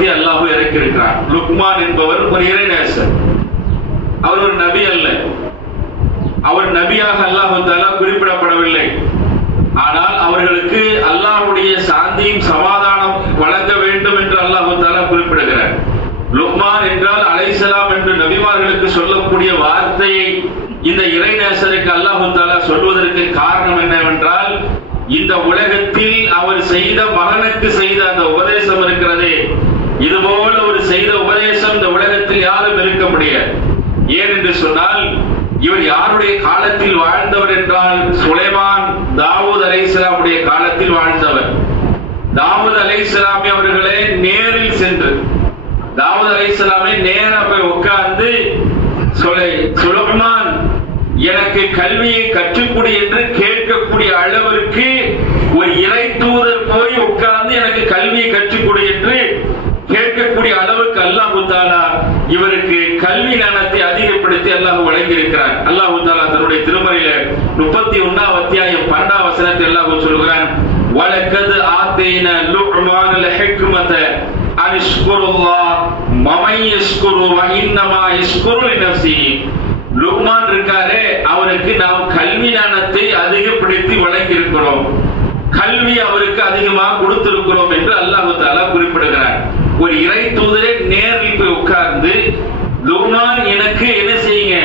அத்தியாயத்தை அல்லாஹ் இறக்கியிருக்கிறார். லுக்மான் என்பவர் ஒரு இறைநேசர். அவர் ஒரு நபி அல்ல. அவர் நபியாக அல்லாஹ் தஆலா குறிப்பிடப்படவில்லை. ஆனால் அவர்களுக்கு அல்லாஹ்வுடைய சாந்தியும் சமாதானம் வழங்க வேண்டும் என்று அல்லாஹ் தஆலா குறிப்பிடுகிறார். லுக்மான் என்றால் அலைஹிஸ்ஸலாம் என்று நபிமார்களுக்கு சொல்லக்கூடிய வார்த்தையை இந்த இறைநேசருக்கு அல்லாஹ் தஆலா சொல்வதற்கு காரணம் என்னவென்றால், இந்த உலகத்தில் அவர் செய்த மகனுக்கு செய்த அந்த உபதேசம் இருக்கிறதே, இதுபோல ஒரு செய்த உபதேசம் இந்த உலகத்தில் யாரும் இருக்க முடியாது. ஏன் என்று சொன்னால், இவர் யாருடைய காலத்தில் வாழ்ந்தவர் என்றால், சுலைமான் தாவூத் அலைஹிஸ்ஸலாமுடைய காலத்தில் வாழ்ந்தவர். தாவூத் அலைஹிஸ்ஸலாம் அவர்களே நேரில் சென்று தாவூத் அலைஹிஸ்ஸலாமை நேரா போய் உட்கார்ந்து சுலைமான் எனக்கு கல்வியை கற்றுக்கொடு என்று கேட்கக்கூடிய அளவிற்கு ஒரு இறை தூதர் போய் உட்கார்ந்து எனக்கு கல்வியை கற்றுக்கொடு என்று கேட்கக்கூடிய அளவுக்கு அல்லாஹ் தஆலா இவருக்கு கல்வி ஞானத்தை அதிகப்படுத்தி அல்லாஹ் வழங்கி இருக்கிறார். அல்லாஹ் தஆலா தன்னுடைய திருமறையில 31ஆம் அத்தியாயம் 12ஆம் வசனத்தில் அல்லாஹ் சொல்கிறான், வலக்கத் ஆதைனா லுக்மானல் ஹிக்மத அன்ஷ்குருல்லாஹ் மமன் யஷ்குரு வ இன்னமா யஷ்குரு லினஃப்ஸிஹி. லுக்மான் இருக்காரே, அவருக்கு நாம் கல்வி ஞானத்தை அதிகப்படுத்தி வழங்கி இருக்கிறோம், கல்வி அவருக்கு அதிகமாக கொடுத்திருக்கிறோம் என்று அல்லாஹ் தஆலா குறிப்பிடுகிறார். ஒரு இறை தூதரே நேரில் போய் உட்கார்ந்து லுக்மான் எனக்கு என்ன செய்யுங்க,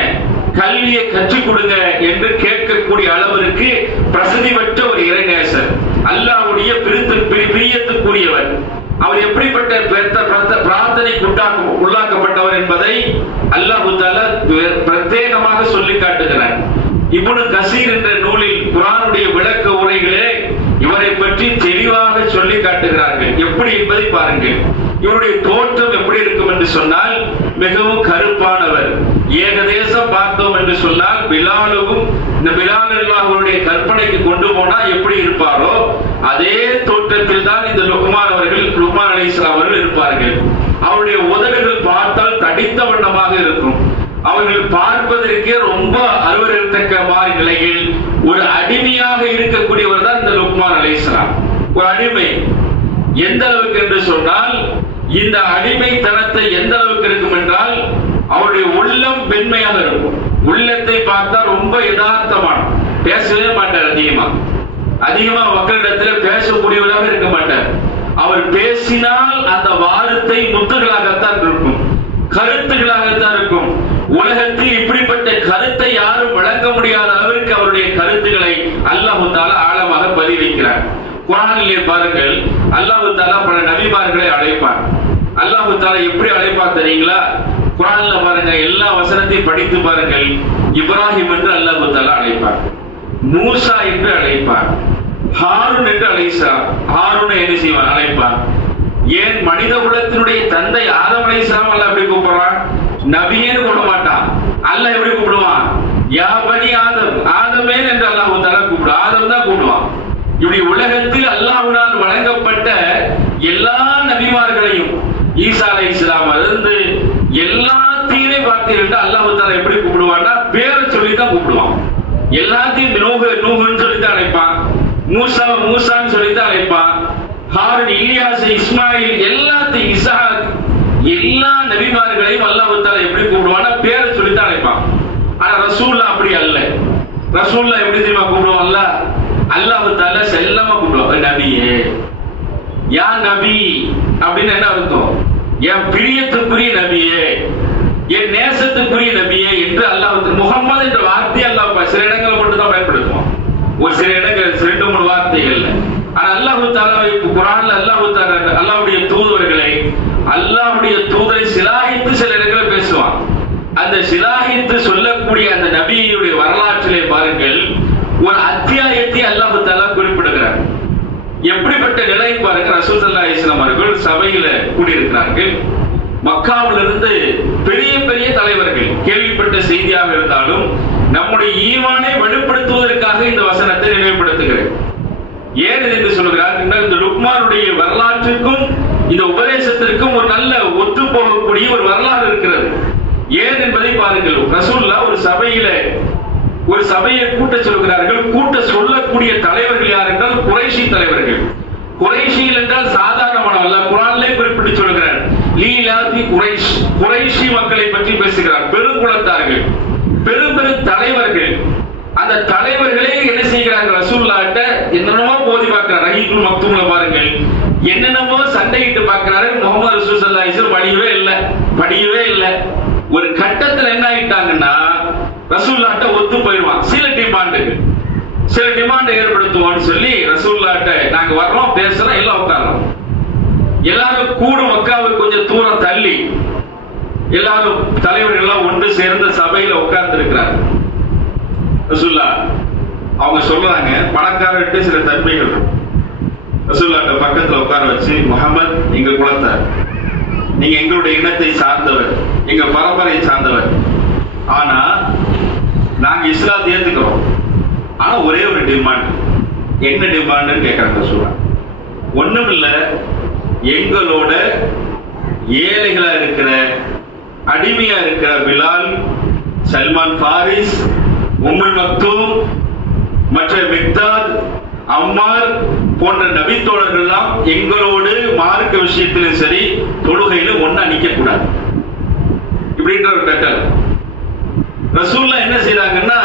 கல்வியை கற்றுக் கொடுங்க என்று கேட்கக்கூடிய அளவிற்கு பிரசித்தி பெற்ற ஒரு இறைநேசர், அல்லாஹ்வுடைய பிரியத்துக்குரியவர். அவர் எப்படிப்பட்ட பிரார்த்தனைக்கு உள்ளாக்கப்பட்டவர் என்பதை அல்லாஹ் தஆலா பிரத்யேகமாக சொல்லி காட்டுகிறார். இப்னு கஸீர் என்ற நூலில் குர்ஆனுடைய விளக்க உரைகளே இவரை பற்றி தெளிவாக சொல்லி காட்டுகிறார்கள். எப்படி என்பதை பாருங்கள். இவருடைய தோற்றம் எப்படி இருக்கும் என்று சொன்னால், மிகவும் கருப்பானவர். ஏகதேசம் பார்த்தோம் என்று சொன்னால், பிலாலுக்கும் இந்த பிலால் அவருடைய கற்பனைக்கு கொண்டு போனா எப்படி இருப்பாரோ அதே தோற்றத்தில் தான் இந்த லுக்மான் அலைஹிஸ்ஸலாம் அவர்கள் இருப்பார்கள். அவருடைய உதடுகள் பார்த்தால் தடித்த வண்ணமாக இருக்கும். அவர்கள் பார்ப்பதற்கே ரொம்ப அருவருக்கத்தக்க மாதிரி நிலையில் ஒரு அடிமையாக இருக்கக்கூடியவர் தான் இந்த லுக்மான் அலைஹிஸ்ஸலாம். ஒரு அடிமை எந்த அளவுக்கு என்று சொன்னால், இந்த அடிமைத்தனத்தை எந்த அளவுக்கு இருக்கும் என்றால், அவருடைய உள்ளம் பெண்மையாக இருக்கும். உள்ளத்தை பார்த்தா ரொம்ப யதார்த்தமான, பேசவே மாட்டார். அதிகமா மக்களிடத்தில் பேசக்கூடியவராக இருக்க மாட்டார். அவர் பேசினால் அந்த வார்த்தை முத்துகளாகத்தான் இருக்கும், கருத்துகளாகத்தான் இருக்கும். உலகத்தில் இப்படிப்பட்ட கருத்தை யாரும் வழங்க முடியாத அளவிற்கு அவருடைய கருத்துக்களை அல்லாஹ் தஆலா ஆழமாக பதிவைக்கிறார். குர்ஆனிலே பாருங்கள், அல்லாஹ் தஆலா பல நபிமார்களை அழைப்பார். அல்லாஹ் தஆலா எப்படி அழைப்பார் தெரியுங்களா? குர்ஆன்ல பாருங்க, எல்லா வசனத்தையும் படித்து பாருங்கள். இப்ராஹிம் என்று அல்லாஹ் தஆலா அழைப்பார், மூசா என்று அழைப்பார், ஹாரூன் என்று அழைப்பார். ஹாரூனை என்ன செய்வார்? அழைப்பார். ஏன் மனித குலத்தினுடைய தந்தை ஆதம் அலைஹிஸ்ஸலாம் அல்லாஹ் எப்படி கூப்பிடுறான்? நபியேன்னு கூப்பிட மாட்டான். அல்லாஹ் எப்படி கூப்பிடுவான்? யா பனி ஆதம், ஆதமே என்று அல்லாஹ் தஆலா கூப்பிடுவான். ஆதம் தான் கூப்பிடுவான். இப்படி உலகத்தில் அல்லாஹ்வினால் வழங்கப்பட்ட எல்லா நபிமார்களையும், ஈசா அலைஹிஸ்ஸலாம் இருந்து எல்லாத்தையுமே பார்த்தீங்கன்னா அல்லாஹ் தஆலா எப்படி கூப்பிடுவான்னா பேரை சொல்லி தான் கூப்பிடுவான். எல்லாத்தையும் நூஹுன்னு சொல்லி தான் அழைப்பான், மூசான்னு சொல்லி தான் அழைப்பான், ஹாரூன், இலியாஸ், இஸ்மாயில், எல்லாத்தையும் இஸ்ஹாக், எல்லா நபிமார்களையும் அல்லாஹ் தஆலா எப்படி கூப்பிடுவான்னா பேரை சொல்லி தான் அழைப்பான். ஆனா ரசூலுல்லாஹ் அப்படி அல்ல. ரசூலுல்லாஹ் எப்படி தெரியுமா கூப்பிடுவான்? அல்லாஹ் தஆலா செல்லமா கூப்பிடுவான், நபியே, யா நபி அப்படின்னு என்ன அர்த்தம்? என் பிரியத்துக்குரிய நபியே, என் நேசத்துக்குரிய நபியே என்று அல்லாஹ். முகம்மது என்ற வார்த்தையை அல்லாஹ் சில இடங்களில் மட்டும் தான் பயன்படுத்துவான், ஒரு சில இடங்கள் 2-3 வார்த்தைகள். ஆனா அல்லாஹ் தஆலா குர்ஆன்ல அல்லாஹ்வுடைய தூதர்களை, அல்லாஹ்வுடைய தூதரை சிலாகித்து சில இடங்களில் பேசுவான். அந்த சிலாகித்து சொல்லக்கூடிய அந்த நபியுடைய வரலாற்றிலே பாருங்கள், ஒரு அத்தியாயத்தை அல்லாஹ் தஆலா குறிப்பிடுகிறார். எப்படிப்பட்ட நிலை பாருங்க. ரசூல் ஸல்லல்லாஹு அலைஹி வஸல்லம் அவர்கள் சபையில கூடியிருக்கிறார்கள். மக்காவிலிருந்து பெரிய பெரிய தலைவர்கள், கேள்விப்பட்ட செய்தியாக இருந்தாலும் நம்முடைய ஈமானை வெளிப்படுத்துவதற்காக இந்த வசனத்தை நினைவுபடுத்துகிறேன். ஏன் என்று சொல்கிறார்? இந்த லுக்மானுடைய வரலாற்றுக்கும் இந்த உபதேசத்திற்கும் ஒரு நல்ல ஒத்து போகக்கூடிய ஒரு வரலாறு இருக்கிறது. ஏன் என்பதை பாருங்கள். ரசூலுல்லாஹ் ஒரு சபையை கூட்ட சொல்கிறார்கள். கூட்ட சொல்லக்கூடிய தலைவர்கள் யார் என்றால் குறைஷி தலைவர்கள். குறைஷிகள் என்றால் சாதாரணமானவர்கள். குர்ஆனிலே குறிப்பிட்டு சொல்கிறார், குறைஷி மக்களை பற்றி பேசுகிறார். பெருங்குலத்தார்கள், பெரும் பெரும் தலைவர்கள். அந்த தலைவர்களே என்ன செய்கிறாங்க, ரசூலுல்லாஹ்ட்ட என்னென்னமோ போதி பார்க்கிறார். ரஹீகுல் மக்தூம்ல பாருங்கள், என்னென்னமோ சண்டையிட்டு பார்க்கிறாரு. முகமது ரசூல் ஸல்லல்லாஹு அலைஹி வஸல்லம் படியவே இல்லை. ஒரு கட்டத்தில் என்ன ஆயிட்டாங்கன்னா, ரசூலுல்லாஹ்ட்ட ஒத்து போயிடுவான். சில டிமாண்ட் ஏற்படுத்துவான்னு சொல்லி ரசூலுல்லாஹ்ட்ட நாங்க வர்றோம், பேசலாம், எல்லாம் உட்காரலாம். எல்லாரும் கூட மக்காவுக்கு கொஞ்சம் தூரம் தள்ளி எல்லாரும் தலைவர்கள் எல்லாம் ஒன்று சேர்ந்த சபையில உட்கார்ந்து இருக்கிறாங்க. ரசூலுல்லாஹ் அவங்க சொல்றாங்க, பணக்காரர்கிட்ட சில தன்மைகள். ரசூலுல்லாஹ் பக்கத்துல உட்கார வச்சு, முஹம்மத் எங்க குலத்தார், நீங்க எங்களுடைய இனத்தை சார்ந்தவர், எங்க பரம்பரையை சார்ந்தவர். ஆனா நாங்க இஸ்லாத்தை ஏத்துக்கிறோம். ஆனா ஒரே ஒரு டிமாண்ட். என்ன டிமாண்ட் கேட்கறாங்க ரசூலுல்லாஹ். ஒண்ணும் இல்ல, எங்களோட ஏழைகளா இருக்கிற, அடிமையா இருக்கிற பிலால், சல்மான் பாரிஸ், உம்முல் மக்தூம், மற்ற மிக்தாத், அம்மார் போன்ற நபித்தோழர்கள் எல்லாம் எங்களோடு மார்க்க விஷயத்திலும் சரி தொழுகையில ஒண்ணா நிக்க கூடாது இப்படின்ற ஒரு கட்டளை. ரசூலுல்லாஹ் என்ன செய்றாங்கன்னா,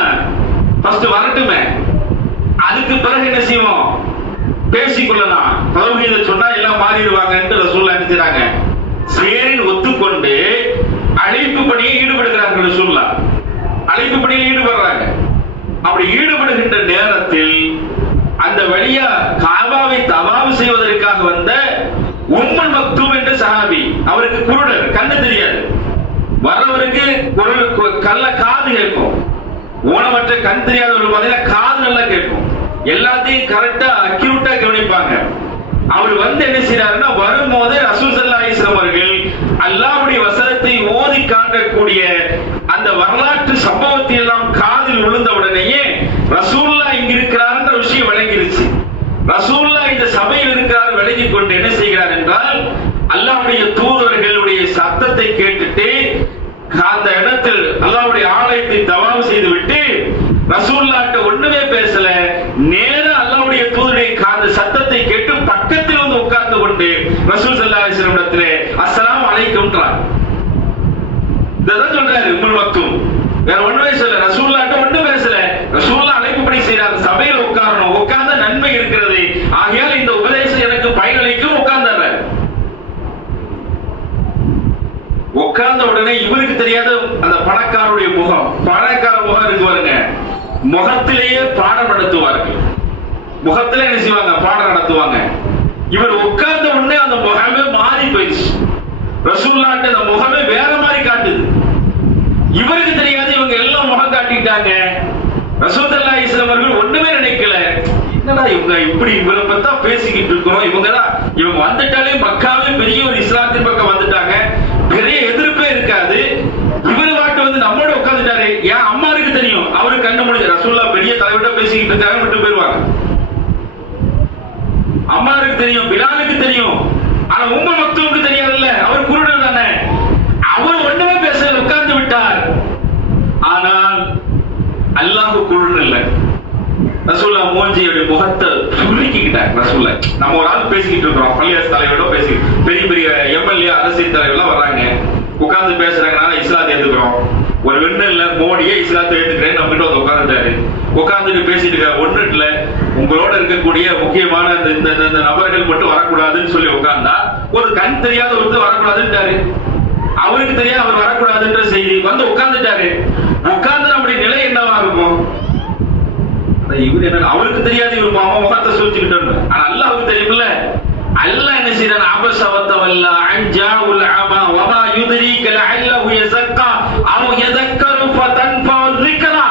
ஃபர்ஸ்ட் வரட்டுமே, அதுக்கு பிறகு என்ன செய்வோம், பேசிக்கொள்ளலாம். தௌஹீத சொன்னா எல்லாம் மாறிடுவாங்க என்று ரசூலுல்லாஹ் என்ன செய்றாங்க, சேரின் ஒத்துக்கொண்டு அழைப்பு பணியை ஈடுபடுகிறார்கள். ரசூலுல்லாஹ் அழைப்பு பணியில் ஈடுபடுறாங்க. அப்படி ஈடுபடுகின்ற நேரத்தில் அந்த வழியா காபாவை தவாஃப் செய்வதற்காக வந்த உம்முல் மக்தூம் என்ற சஹாபி, அவருக்கு குருடர், கண்ணு தெரியாது. வர்றவருக்கு கல்ல காது கேட்கும். ஊனமற்ற கண் தெரியாதவர்கள் பார்த்தீங்கன்னா காது நல்லா கேட்கும். எல்லாத்தையும் கரெக்டா அக்யூரேட்டா கவனிப்பாங்க. அவர் வந்து என்ன செய்யறாருன்னா, வரும்போதே ரசூல் ஸல்லல்லாஹு அலைஹி வஸல்லம் அவர்கள் அல்லாஹ்வுடைய வசனத்தை ஓதி காட்டக்கூடிய அந்த வரலாற்று சம்பவத்தை எல்லாம் காதில் விழுந்த உடனேயே ரசூலுல்லாஹ் இங்க இருக்கிறார்ன்ற விஷயம் விளங்கிருச்சு. ரசூலுல்லாஹ் இந்த சபையில் இருக்கிறார் விளங்கி கொண்டு என்ன செய்கிறார் என்றால், அல்லாஹ்வுடைய தூதர்களுடைய சத்தத்தை கேட்டுட்டு அந்த இடத்தில் அல்லாஹ்வுடைய ஆலயத்தை தவாஃப் செய்து விட்டு ரசூலுல்லாஹ்ட்ட ஒண்ணுமே பேசல, நேரா அல்லாஹ்வுடைய தூதருடைய அந்த சத்தத்தை கேட்டு பக்கத்தில் வந்து உட்கார்ந்து கொண்டு ரசூல் ஸல்லல்லாஹு அலைஹி வஸல்லம் இடத்திலே அஸ்ஸலாமு அலைக்கும்ன்றார். இதான் சொல்றாரு உம்முல் மக்தூம். வேற ஒண்ணுமே சொல்ல, ரசூலுல்லாஹ்ட்ட ஒண்ணும் பேசல. ரசூலுல்லாஹ் அழைப்பு படி செய்றாங்க, சபையில் உட்காரணும், உட்கார்ந்த நன்மை இருக்கிறது, ஆகையால் இந்த உபதேசம் எனக்கு பயனளிக்கும். உட்கார்ந்தாரு. உட்கார்ந்த உடனே இவருக்கு தெரியாத அந்த பணக்காரருடைய முகம், பணக்கார முகம் இருக்கு பாருங்க, முகத்திலேயே பாடம் நடத்துவார்கள். முகத்திலே என்ன செய்வாங்க, பாடம் நடத்துவாங்க. இவர் உட்கார்ந்த உடனே அந்த முகமே மாறி போயிடுச்சு. ரசூலுல்லாஹ்ட்ட அந்த முகமே வேற மாதிரி காட்டுது. இவருக்கு தெரியாது, இவங்க எல்லாம் முகம் காட்டிட்டாங்க. ரசூல் ஸல்லல்லாஹு அலைஹி வஸல்லம் அவர்கள் ஒண்ணுமே நினைக்கல. என்னடா இவங்க இப்படி இவரை பத்தா பேசிக்கிட்டு இருக்கிறோம், இவங்க வந்துட்டாலே மக்காவே பெரிய ஒரு இஸ்லாத்தின் பக்கம் வந்துட்டாங்க, பெரிய எதிர்ப்பே இருக்காது. இவரு வாட்டு வந்து நம்மோட உட்கார்ந்துட்டாரு. ஏன் அம்மாருக்கு தெரியும், அவருக்கு கண்ணு முடிஞ்ச ரசூலுல்லாஹ் பெரிய தலைவர்கிட்ட பேசிக்கிட்டு இருக்காங்க, விட்டு போயிருவாங்க. அம்மாருக்கு தெரியும், பிலாலுக்கு தெரியும். ஆனா உம்முல் மக்தூமுக்கு தெரியாதுல்ல, அவர் குருடர் தானே. அவர் ஒண்ணுமே பேசல, உட்கார்ந்து விட்டார். ஆனால் அல்லாஹ் குருடர் இல்ல. ரசூலுல்லாஹ் மூஞ்சியோட முகத்தை சுருக்கிக்கிட்டார். ரசூலுல்லாஹ் நம்ம ஒரு ஆள் பேசிக்கிட்டு இருக்கிறோம், பள்ளியாஸ் தலைவரோட பேசி, பெரிய பெரிய எம்எல்ஏ அரசியல் தலைவர்லாம் வர்றாங்க, உட்கார்ந்து பேசுறாங்கனால இஸ்லாத்தை ஏத்துக்கிறோம். ஒரு வெண்ணு இல்ல, மோடியே இஸ்லாத்தை ஏத்துக்கிறேன் நம்ம கிட்ட வந்து உட்கார்ந்துட்டாரு. உட்கார்ந்துட்டு பேசிட்டு இருக்க, ஒண்ணு இல்ல, உங்களோட இருக்கக்கூடிய முக்கியமான இந்த நபர்கள் மட்டும் வரக்கூடாதுன்னு சொல்லி உட்கார்ந்தா, ஒரு கண் தெரியாத ஒருத்தர் வரக்கூடாதுன்ட்டாரு. அவருக்கு தெரியாது அவர் வரக்கூடாதுன்ற செய்தி வந்து உட்கார்ந்துட்டாரு. உட்கார்ந்து நம்முடைய நிலை என்னவா இருக்கும்? இவர் என்ன, அவருக்கு தெரியாது இவர் மாமா முகத்தை சுழிச்சுக்கிட்டு. ஆனா அல்லாஹ்வுக்கு தெரியும்ல. அல்லாஹ் என்ன செய்றான், அபஸ வதவல்லா அன்ஜாஉல் அமா வமா யுத்ரீக லஅல்லஹு யஸக்கா அவ் யதக்கரு ஃபதன்ஃபு ذிக்ரா.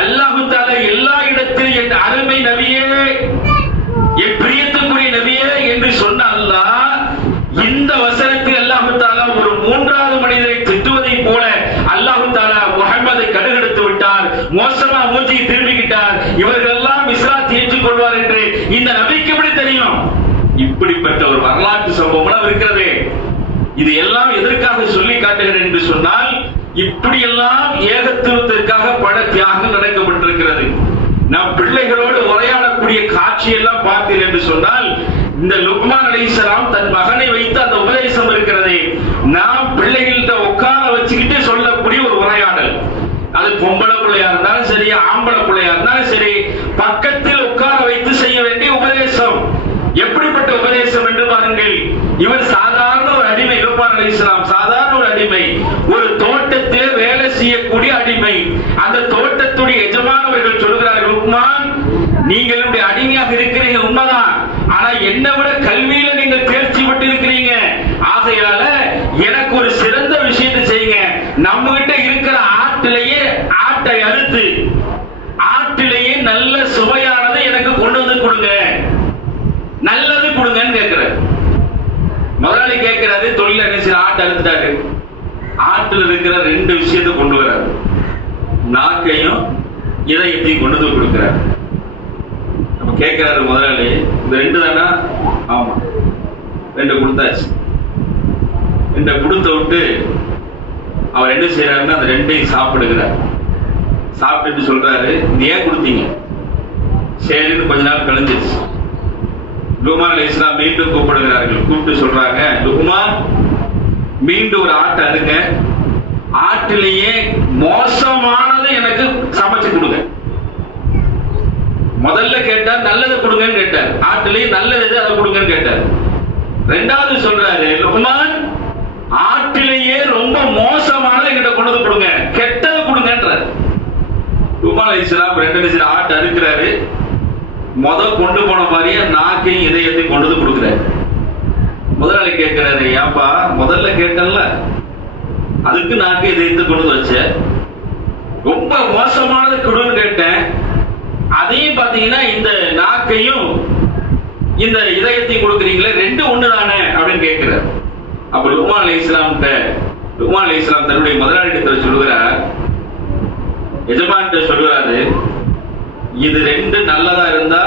அல்லாஹ் தஆலா எல்லா இடத்திலும் என் அருமை நபியே, என் பிரியத்துக்குரிய நபியே என்று சொன்ன அல்லாஹ் இந்த வசனத்தில் அல்லாஹ் தஆலா ஒரு மூன்றாவது மனிதரை திட்டுவதை போல அல்லாஹ் தஆலா முஹம்மதை கடுகெடுத்து விட்டார், மோசமா மூஞ்சி திரும்பிக்கிட்டார், இவர்கள் எல்லாம் இஸ்லாத்தை ஏற்றுக்கொள்வார் என்று இந்த நபிக்கு எப்படி தெரியும்? இப்படிப்பட்ட ஒரு வரலாற்று சம்பவம் இருக்கிறது. இது எல்லாம் எதற்காக சொல்லி காட்டுகிறேன் என்று சொன்னால், இப்படி எல்லாம் ஏகத்துவத்திற்காக பல தியாகம் நடக்கப்பட்டிருக்கிறது. நம் பிள்ளைகளோடு உரையாடக்கூடிய காட்சி எல்லாம் பார்த்தீர்கள் என்று சொன்னால், இந்த லுக்மான் அலைஹிஸ்ஸலாம் தன் மகனை வைத்து அந்த உபதேசம் இருக்கிறது. நாம் லுக்மான் அலைஹிஸ்ஸலாம் சாதாரண ஒரு அடிமை, ஒரு தோட்டத்திலே வேலை செய்யக்கூடிய அடிமை. அந்த தோட்டத்துடைய எஜமானவர்கள் சொல்கிறார்கள், லுக்மான் நீங்களுடைய அடிமையாக இருக்கிறீங்க உண்மைதான், ஆனா என்னை விட கல்வியில நீங்கள் தேர்ச்சி பெற்று இருக்கிறீங்க. ஆகையால எனக்கு ஒரு சிறந்த விஷயத்தை செய்யுங்க, நம்ம கிட்ட இருக்கிற ஆட்டிலேயே ஆட்டை அறுத்து ஆட்டிலேயே நல்ல சுவையானதை எனக்கு கொண்டு வந்து கொடுங்க, நல்லது கொடுங்கன்னு கேட்கிறார். முதலாளி கேட்கிறாரு, தொழில் என்ன செய்ய, ஆட்டை அறுத்துட்டாரு, ஆட்டில் இருக்கிற ரெண்டு விஷயத்தை கொண்டு வர்றாரு, நாக்கையும் இதயத்தையும் கொண்டு வந்து கொடுக்கிறார். கேட்கிறாரு முதலாளி, இந்த ரெண்டு தானா? ஆமா, ரெண்டு கொடுத்தாச்சு. ரெண்டு கொடுத்த விட்டு அவர் என்ன செய்யறாருன்னா அந்த ரெண்டையும் சாப்பிடுகிறார். சாப்பிட்டு சொல்றாரு, இது ஏன் கொடுத்தீங்க? சரின்னு கொஞ்ச நாள் கழிஞ்சிருச்சு. லுக்மான் அலைஹிஸ்ஸலாம் மீண்டும் கூப்பிடுகிறார்கள். கூப்பிட்டு சொல்றாங்க, லுக்மான் மீண்டும் ஒரு ஆட்டை அறுங்க, ஆட்டிலேயே மோசமானது எனக்கு சமைச்சு கொடுங்க. முதல்ல கேட்டார் நல்லதை கொடுங்கன்னு கேட்டார், ஆட்டிலேயே நல்லது அதை கொடுங்கன்னு கேட்டார். ரெண்டாவது சொல்றாரு, லுக்மான் ஆட்டிலேயே ரொம்ப மோசமானதை என்கிட்ட கொண்டு வந்து கொடுங்க, கெட்டதை கொடுங்கன்றார். லுக்மான் அலைஹிஸ்ஸலாம் ரெண்டு ஆட்டை அறுக்கிறாரு. கொண்டு போன மாதிரியே நாக்கையும் இதயத்தையும் கொண்டு வந்து கொடுக்கிறாரு. முதலாளி கேட்கிறாரு, ஏப்பா முதல்ல கேட்டல அதுக்கு நாக்கு இதயத்தை கொண்டு வச்ச, ரொம்ப மோசமானது கொடுன்னு கேட்டேன், அதையும் பாத்தீங்கன்னா இந்த நாக்கையும் இந்த இதயத்தையும் கொடுக்குறீங்களே, ரெண்டு ஒண்ணு தானே அப்படின்னு கேட்கிறார். அப்ப லுக்மான் அலைஹிஸ்ஸலாம் தன்னுடைய முதலாளியிடத்தில் சொல்லுகிறார், எஜமான்கிட்ட சொல்லுறாரு, இது ரெண்டு நல்லதா இருந்தா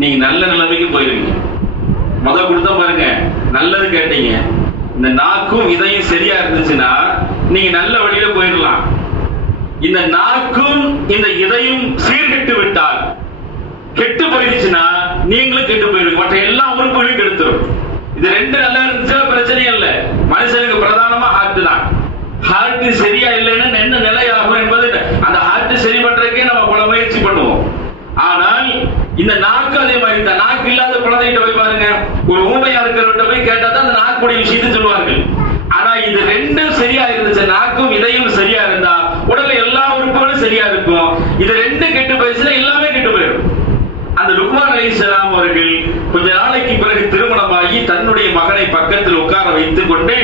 நீங்க நல்ல நிலைமைக்கு போயிருவீங்க. கொடுத்தா பாருங்க, நல்லது கேட்டீங்க, இந்த நாக்கும் இதையும் சரியா இருந்துச்சுன்னா நீங்க நல்ல வழியில போயிடலாம். இந்த நாக்கும் இந்த இதையும் சீர்கெட்டு விட்டால், கெட்டு போயிடுச்சுன்னா நீங்களும் கெட்டு போயிருவீங்க, மற்ற எல்லா உறுப்புகளையும் கெடுத்துரும். இது ரெண்டு நல்லா இருந்துச்சா பிரச்சனையே இல்லை. மனுஷனுக்கு பிரதானமா ஹார்ட் தான். ஹார்ட் சரியா இல்லைன்னு என்ன நிலையாகும் என்பது, அந்த ஹார்ட் சரி பண்றதுக்கே நம்ம பல முயற்சி பண்ணுவோம். ஆனால் இந்த நாக்கு அதே மாதிரி தான். நாக்கு இல்லாத குழந்தைகிட்ட போய் பாருங்க, ஒரு ஊமையா இருக்கிறவங்க போய் கேட்டா தான் அந்த நாக்குடைய விஷயத்தை சொல்லுவார்கள். ஆனா இது ரெண்டும் சரியா இருந்துச்சு, நாக்கும் இதையும் சரியா இருந்தா உடல்ல எல்லா உறுப்புகளும் சரியா இருக்கும். இது ரெண்டும் கெட்டு போயிடுச்சுன்னா எல்லாமே கெட்டு போயிடும். அந்த லுக்மான் அலைஹிஸ்ஸலாம் அவர்கள் கொஞ்ச நாளைக்கு பிறகு திருமணமாகி தன்னுடைய மகனை பக்கத்தில் உட்கார வைத்துக் கொண்டு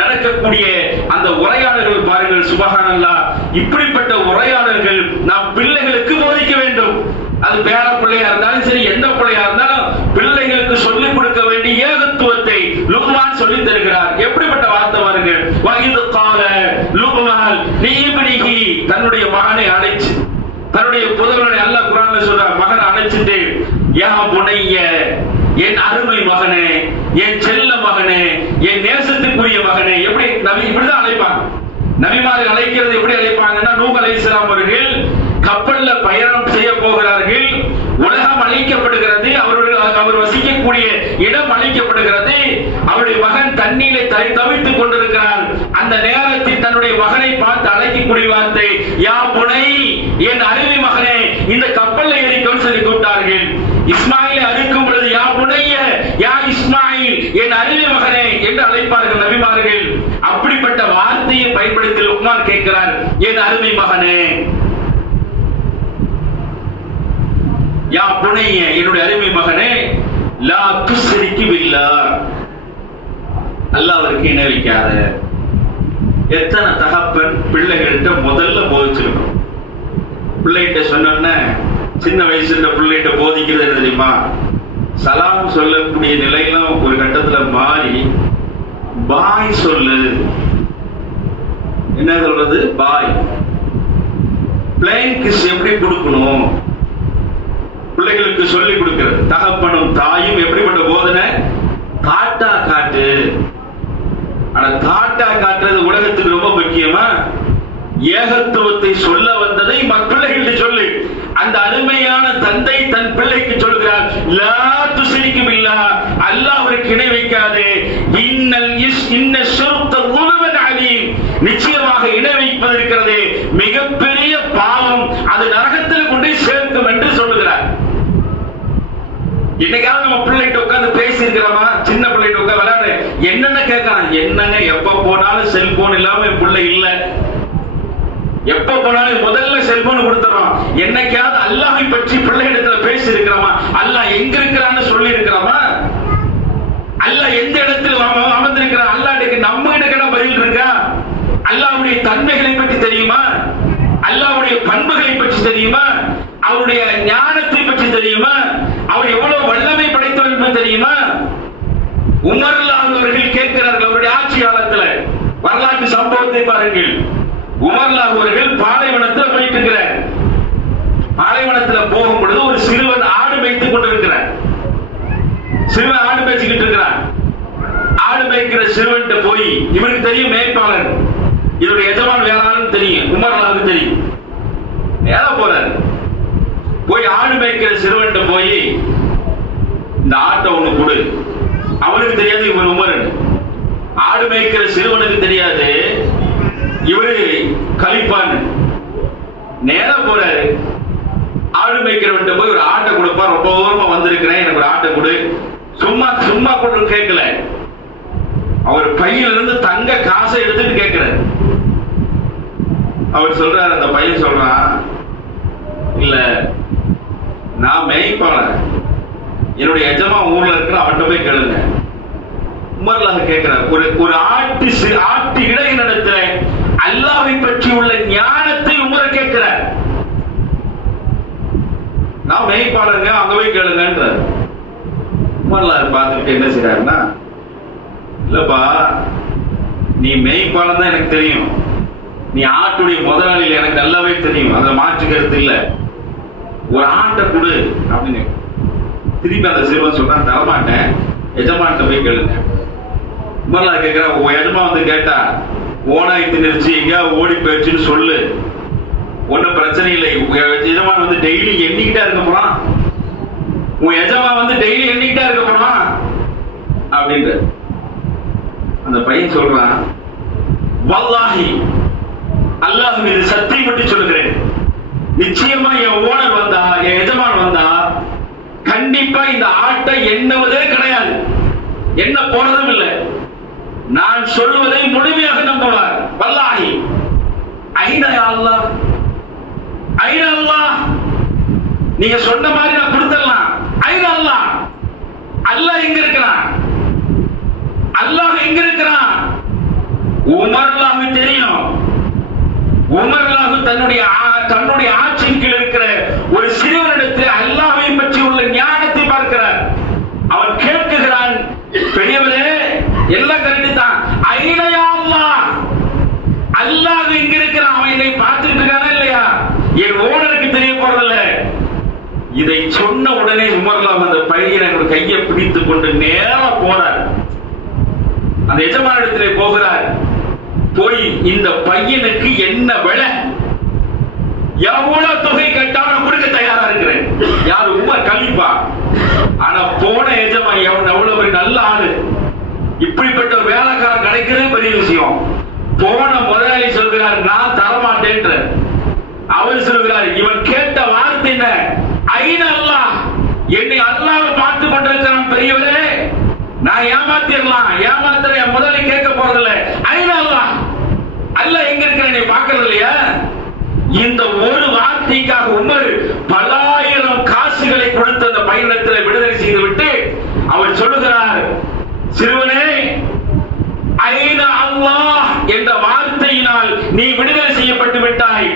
நடக்கக்கூடிய அந்த உரையாடல்கள் பாருங்கள், சுபஹானல்லாஹ். இப்படிப்பட்ட உரையாடல்கள் நாம் பிள்ளைகளுக்கு போதிக்க வேண்டும். அது பேர பிள்ளையா இருந்தாலும் சரி, எந்த பிள்ளையா இருந்தாலும் பிள்ளைகளுக்கு சொல்லிக் கொடுக்க வேண்டிய ஏகத்துவத்தை லுக்மான் சொல்லித் தருகிறார். எப்படிப்பட்ட வார்த்தை பாருங்க, வஹிது கால லுக்மான் லிஇப்னிஹி, தன்னுடைய மகனை அழைச்சு, தன்னுடைய புதல்வனை அல்லாஹ் குர்ஆன்ல சொல்றார், மகன் அழைச்சிட்டு, யா புனைய, என் அருமை மகனே, என் செல்ல மகனே, என் நேசத்துக்குரிய மகனே. எப்படி நபி இப்படிதான் அழைப்பாங்க. நபிமார்கள் அழைக்கிறது எப்படி அழைப்பாங்கன்னா, நூஹ் அலைஹிஸ்ஸலாம் அவர்கள் கப்பல்ல பயணம் செய்ய போகிறார்கள், உலகம் அழிக்கப்படுகிறது, அவர் வசிக்கக்கூடிய இடம் அழிக்கப்படுகிறது, அவருடைய மகன் தண்ணீரை தவித்துக் கொண்டிருக்கிறார். அந்த நேரத்தில் தன்னுடைய மகனை பார்த்து அழைக்கக்கூடிய வார்த்தை, யா புனை, என் அருமை மகனே, இந்த கப்பல்ல ஏறிக்கொண்டு சொல்லி கூப்பிட்டார்கள். இஸ்மாயிலை அறுக்கும் பொழுது யா புனைய, யா இஸ்மாயில், என் அருமை மகனே என்று அழைப்பார்கள் நபிமார்கள். அப்படிப்பட்ட வார்த்தையை பயன்படுத்தி லுக்மான் கேட்கிறார், என் அருமை மகனே, யா புனைய, என்னுடைய அருமை மகனே, லா துஸ்ரிக்கு பில்லாஹ், அல்லாஹ்விற்கு இணை வைக்காத. எத்தனை தகப்பன் பிள்ளைகள்கிட்ட முதல்ல போதிச்சிருக்கணும். பிள்ளைகிட்ட சொன்ன சின்ன வயசுல பிள்ளைகிட்ட போதிக்கிறது என்ன தெரியுமா, சலாம் சொல்லக்கூடிய நிலையெல்லாம் ஒரு கட்டத்துல மாறி பாய் சொல்லு. என்ன சொல்றது? பாய். பிளேன் கிஸ் எப்படி கொடுக்கணும் பிள்ளைகளுக்கு சொல்லி கொடுக்கிறது. தகப்பனும் தாயும் எப்படிப்பட்ட போதனை, காட்டா காட்டு. ஆனா காட்டா காட்டுறது உலகத்துக்கு ரொம்ப முக்கியமா? ஏகத்துவத்தை சொல்ல வந்ததை பிள்ளைகளுக்கு சொல்லு. அந்த அருமையான தந்தை தன் பிள்ளைக்கு சொல்கிறார், லா துஸ்ரிக்கு பில்லாஹ், அல்லாஹ்விற்கு இணை வைக்காதே. இன்ன ஷிர்க ஸுல்முன் அலீம், நிச்சயமாக இணை வைப்பது இருக்கிறதே மிகப்பெரிய பாவம், அது நரகத்தில் கொண்டு சேர்க்கும் என்று சொல்லுகிறார். இன்னைக்காவது நம்ம பிள்ளைகிட்ட உட்காந்து பேசி இருக்கிறோமா? சின்ன பிள்ளைகிட்ட உட்காந்து விளையாடு என்னென்ன கேட்கறான், என்னங்க எப்ப போனாலும் செல்போன் இல்லாம என் பிள்ளை இல்ல, எப்ப போனாலும் முதல்ல செல்போன் கொடுத்துறோம். என்னைக்காவது அல்லாஹை பற்றி பிள்ளை இடத்துல பேசி இருக்கிறோமா? அல்லாஹ் எங்க இருக்கிறான்னு சொல்லி இருக்கிறோமா? அல்லாஹ் எந்த இடத்தில் அமர்ந்திருக்கிறான்? அல்லாஹ்க்கு நம்ம கிட்ட பதில் இருக்கா? அல்லாஹ்வுடைய தன்மைகளை பற்றி தெரியுமா? அல்லாஹ்வுடைய பண்புகளை பற்றி தெரியுமா? அவருடைய ஞானத்தை பற்றி தெரியுமா? அவர் எவ்வளவு வல்லமை படைத்தவர் என்று தெரியுமா? உமர் அவர்கள் கேட்கிறார்கள். அவருடைய ஆட்சி காலத்தில் வரலாற்று சம்பவத்தை பாருங்கள். உமர் அவர்கள் பாலைவனத்தில் போயிட்டு இருக்கிறார். பாலைவனத்தில் போகும் பொழுது ஒரு சிறுவன் ஆடு மேய்த்துக் கொண்டிருக்கிறார். சிறுவன் ஆடு மேய்ச்சிக்கிட்டு இருக்கிறான். ஆடு மேய்க்கிற சிறுவன் போய் இவருக்கு தெரியும் மேய்ப்பாளர், இவருடைய எஜமான் வேளாண் தெரியும், உமர் தெரியும். ஏதா போறாரு, போய் ஆடு மேய்க்கிற சிறுவன் போய் இந்த ஆட்டை ஒண்ணு கொடு. அவனுக்கு தெரியாது இவர் உமர். ஆடு மேய்க்கிற சிறுவனுக்கு தெரியாது இவரு கலிப்பான்னு. நேரா போறாரு. ஆடு மேய்க்கிறவன் போய் ஒரு ஆட்டை கொடுப்பா. ரொம்ப ஓரமா வந்திருக்கிறேன், எனக்கு ஒரு ஆட்டை கொடு. சும்மா சும்மா கொடு கேட்கல. அவர் பையில இருந்து தங்க காசை எடுத்துட்டு கேட்கிறார். அவர் சொல்றாரு, அந்த பையன் சொல்றான், இல்ல நான் மேய்ப்பாளர், என்னுடைய எஜமா ஊர்ல இருக்கிற அவன்கிட்ட போய் கேளுங்க. உமர்லாக கேட்கிறார். ஒரு ஆட்டு இடையினிடத்துல அல்லாஹ்வை பற்றி உள்ள ஞானத்தை உமர் கேட்கிறார். நான் மேய்ப்பாளருங்க, அங்க போய் கேளுங்கன்ற. உமர்லாக பார்த்துட்டு என்ன செய்யறாருன்னா, இல்லப்பா நீ மேய்ப்பாளர் தான் எனக்கு தெரியும், நீ ஆட்டுடைய முதலாளியில் எனக்கு நல்லாவே தெரியும், அதை மாற்று கருத்து இல்ல, ஒரு ஆட்டை கொடு அப்படின்னு. திருப்பி அந்த சிறுவன் சொல்றான், தரமாட்டேன், எஜமான்கிட்ட போய் கேளுங்க. உமர்லா கேட்கிற, உன் எஜமா வந்து கேட்டா ஓனாய் திணிச்சு எங்கேயா ஓடி போயிடுச்சுன்னு சொல்லு, ஒன்னும் பிரச்சனை இல்லை. எஜமான் வந்து டெய்லி எண்ணிக்கிட்டா இருக்க போறான், உன் எஜமா வந்து டெய்லி எண்ணிக்கிட்டா இருக்க போறான் அப்படின்ற. அந்த பையன் சொல்றான், வல்லாஹி அல்லாஹ் மீது சத்தியம் பற்றி சொல்லுகிறேன், நிச்சயமா என் ஓனர் வந்தா, என் எஜமான் வந்தா கண்டிப்பா இந்த ஆட்டை எண்ணுவதே கிடையாது, என்ன போறதும் இல்லை, நான் சொல்லுவதை முழுமையாக நம்புவார். வல்லாஹி ஐனா அல்லாஹ், ஐனா அல்லாஹ், நீங்க சொன்ன மாதிரி நான் கொடுத்துடலாம். ஐனா அல்லாஹ், அல்லாஹ் எங்க இருக்கிறான்? அல்லாஹ் எங்க இருக்கிறான்? உமர்லாஹு தெரியும். உமர்லாஹு தன்னுடைய ஆட்சியின் கீழ் இருக்கிற ஒரு சிறுவனிடத்தில் அல்லாஹ்வை பற்றி உள்ள ஞானத்தை பார்க்கிறார். அவன் கேட்கிறான், பெரியவரே எல்லாம் கரெக்ட் தான், ஐனையா அல்லாஹ், அல்லாஹ் எங்க இருக்கிறான்? அவன் என்னை பார்த்துட்டு இருக்கானா இல்லையா? என் ஓனருக்கு தெரிய போறதில்ல. இதை சொன்ன உடனே உமர்லாஹு அந்த பையனை கையை பிடித்துக் கொண்டு நேரா போறார். அந்த எஜமானிடத்திலே போகிறார். போய் இந்த பையனுக்கு என்ன விலை, எவ்வளவு தொகை கேட்டாலும் கொடுக்க தயாரா இருக்கிறேன். யாரு? உமர் கலீஃபா. ஆனா போன எஜமான் எவ்வளவு நல்ல ஆளு, இப்படிப்பட்ட ஒரு வேலைக்காரன் கிடைக்கிறதே பெரிய விஷயம். போன முதலாளி சொல்கிறார், நான் தரமாட்டேன்ற. அவர் சொல்கிறார், இவன் கேட்ட வார்த்தை என்ன? ஐன அல்லாஹ், என்னை அல்லாஹ் பார்த்து கொண்டிருக்கிறான் பெரியவரே, நான் ஏமாத்திரலாம், ஏமாத்திர என் முதலாளி கேட்க போறதில்லை. ஐன அல்லாஹ், அல்லாஹ் எங்க இருக்கிற நீ பாக்குறது இல்லையா? இந்த ஒரு வார்த்தைக்காக உமர் பல்லாயிரம் காசுகளை கொடுத்து அந்த பையனத்தில் விடுதலை செய்து விட்டு அவர் சொல்லுகிறார், சிறுவனே, ஐன அல்லாஹ் என்ற வார்த்தையினால் நீ விடுதலை செய்யப்பட்டு விட்டாய்.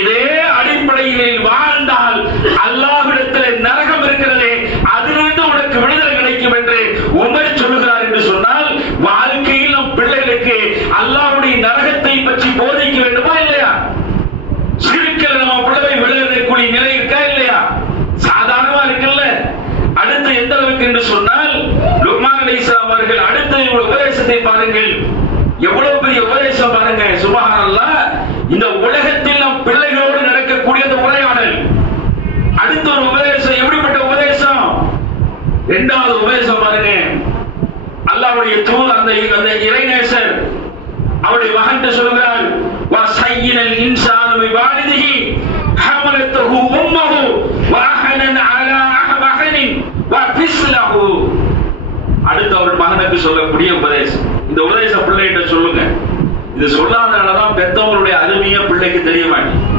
இதே அடிப்படையில் வாழ்ந்தால் அல்லாஹ்விடத்தில் நரகம் இருக்கிறதே, அதிலிருந்து உனக்கு விடுதலை கிடைக்கும் என்று உமர் சொல்லுகிறார் என்று சொன்னால், வாழ்க்கையில் நம் பிள்ளைகளுக்கு அல்லாஹ்வுடைய நரகத்தை பற்றி போதிக்க வேண்டுமா இல்லையா? சிறுக்கில் நம்ம பிள்ளை விளையாடக்கூடிய நிலை இருக்கா இல்லையா? சாதாரணமா இருக்குல்ல. அடுத்து எந்த அளவுக்கு என்று சொன்னால், லுக்மான் அலைஹிஸ்ஸலாம் அவர்கள் அடுத்த உபதேசத்தை பாருங்கள், எவ்வளவு பெரிய உபதேசம் பாருங்க. சுப்ஹானல்லாஹ், இந்த உலகத்தில் நம் பிள்ளைகளோடு நடக்கக்கூடிய அந்த உரையாடல். அடுத்த ஒரு உபதேசம், எப்படிப்பட்ட உபதேசம்? இரண்டாவது உபதேசம் பாருங்க. அல்லாஹ்வுடைய தூதர் அந்த இறைநேசர் அவருடைய மகன் சொல்கிறார், வஸய்யினல் இன்சானு பிவாலிதிஹி ஹமலத்துஹு உம்மஹு வஅஹனன் அலா அஹ்வஹனின் அடுத்து அவர் மகனுக்கு சொல்லக்கூடிய உபதேசம். இந்த உபதேச பிள்ளைகிட்ட சொல்லுங்க. இது சொல்லாதனாலதான் பெத்தவங்களுடைய அருமையா பிள்ளைக்கு தெரிய மாட்டேங்குது.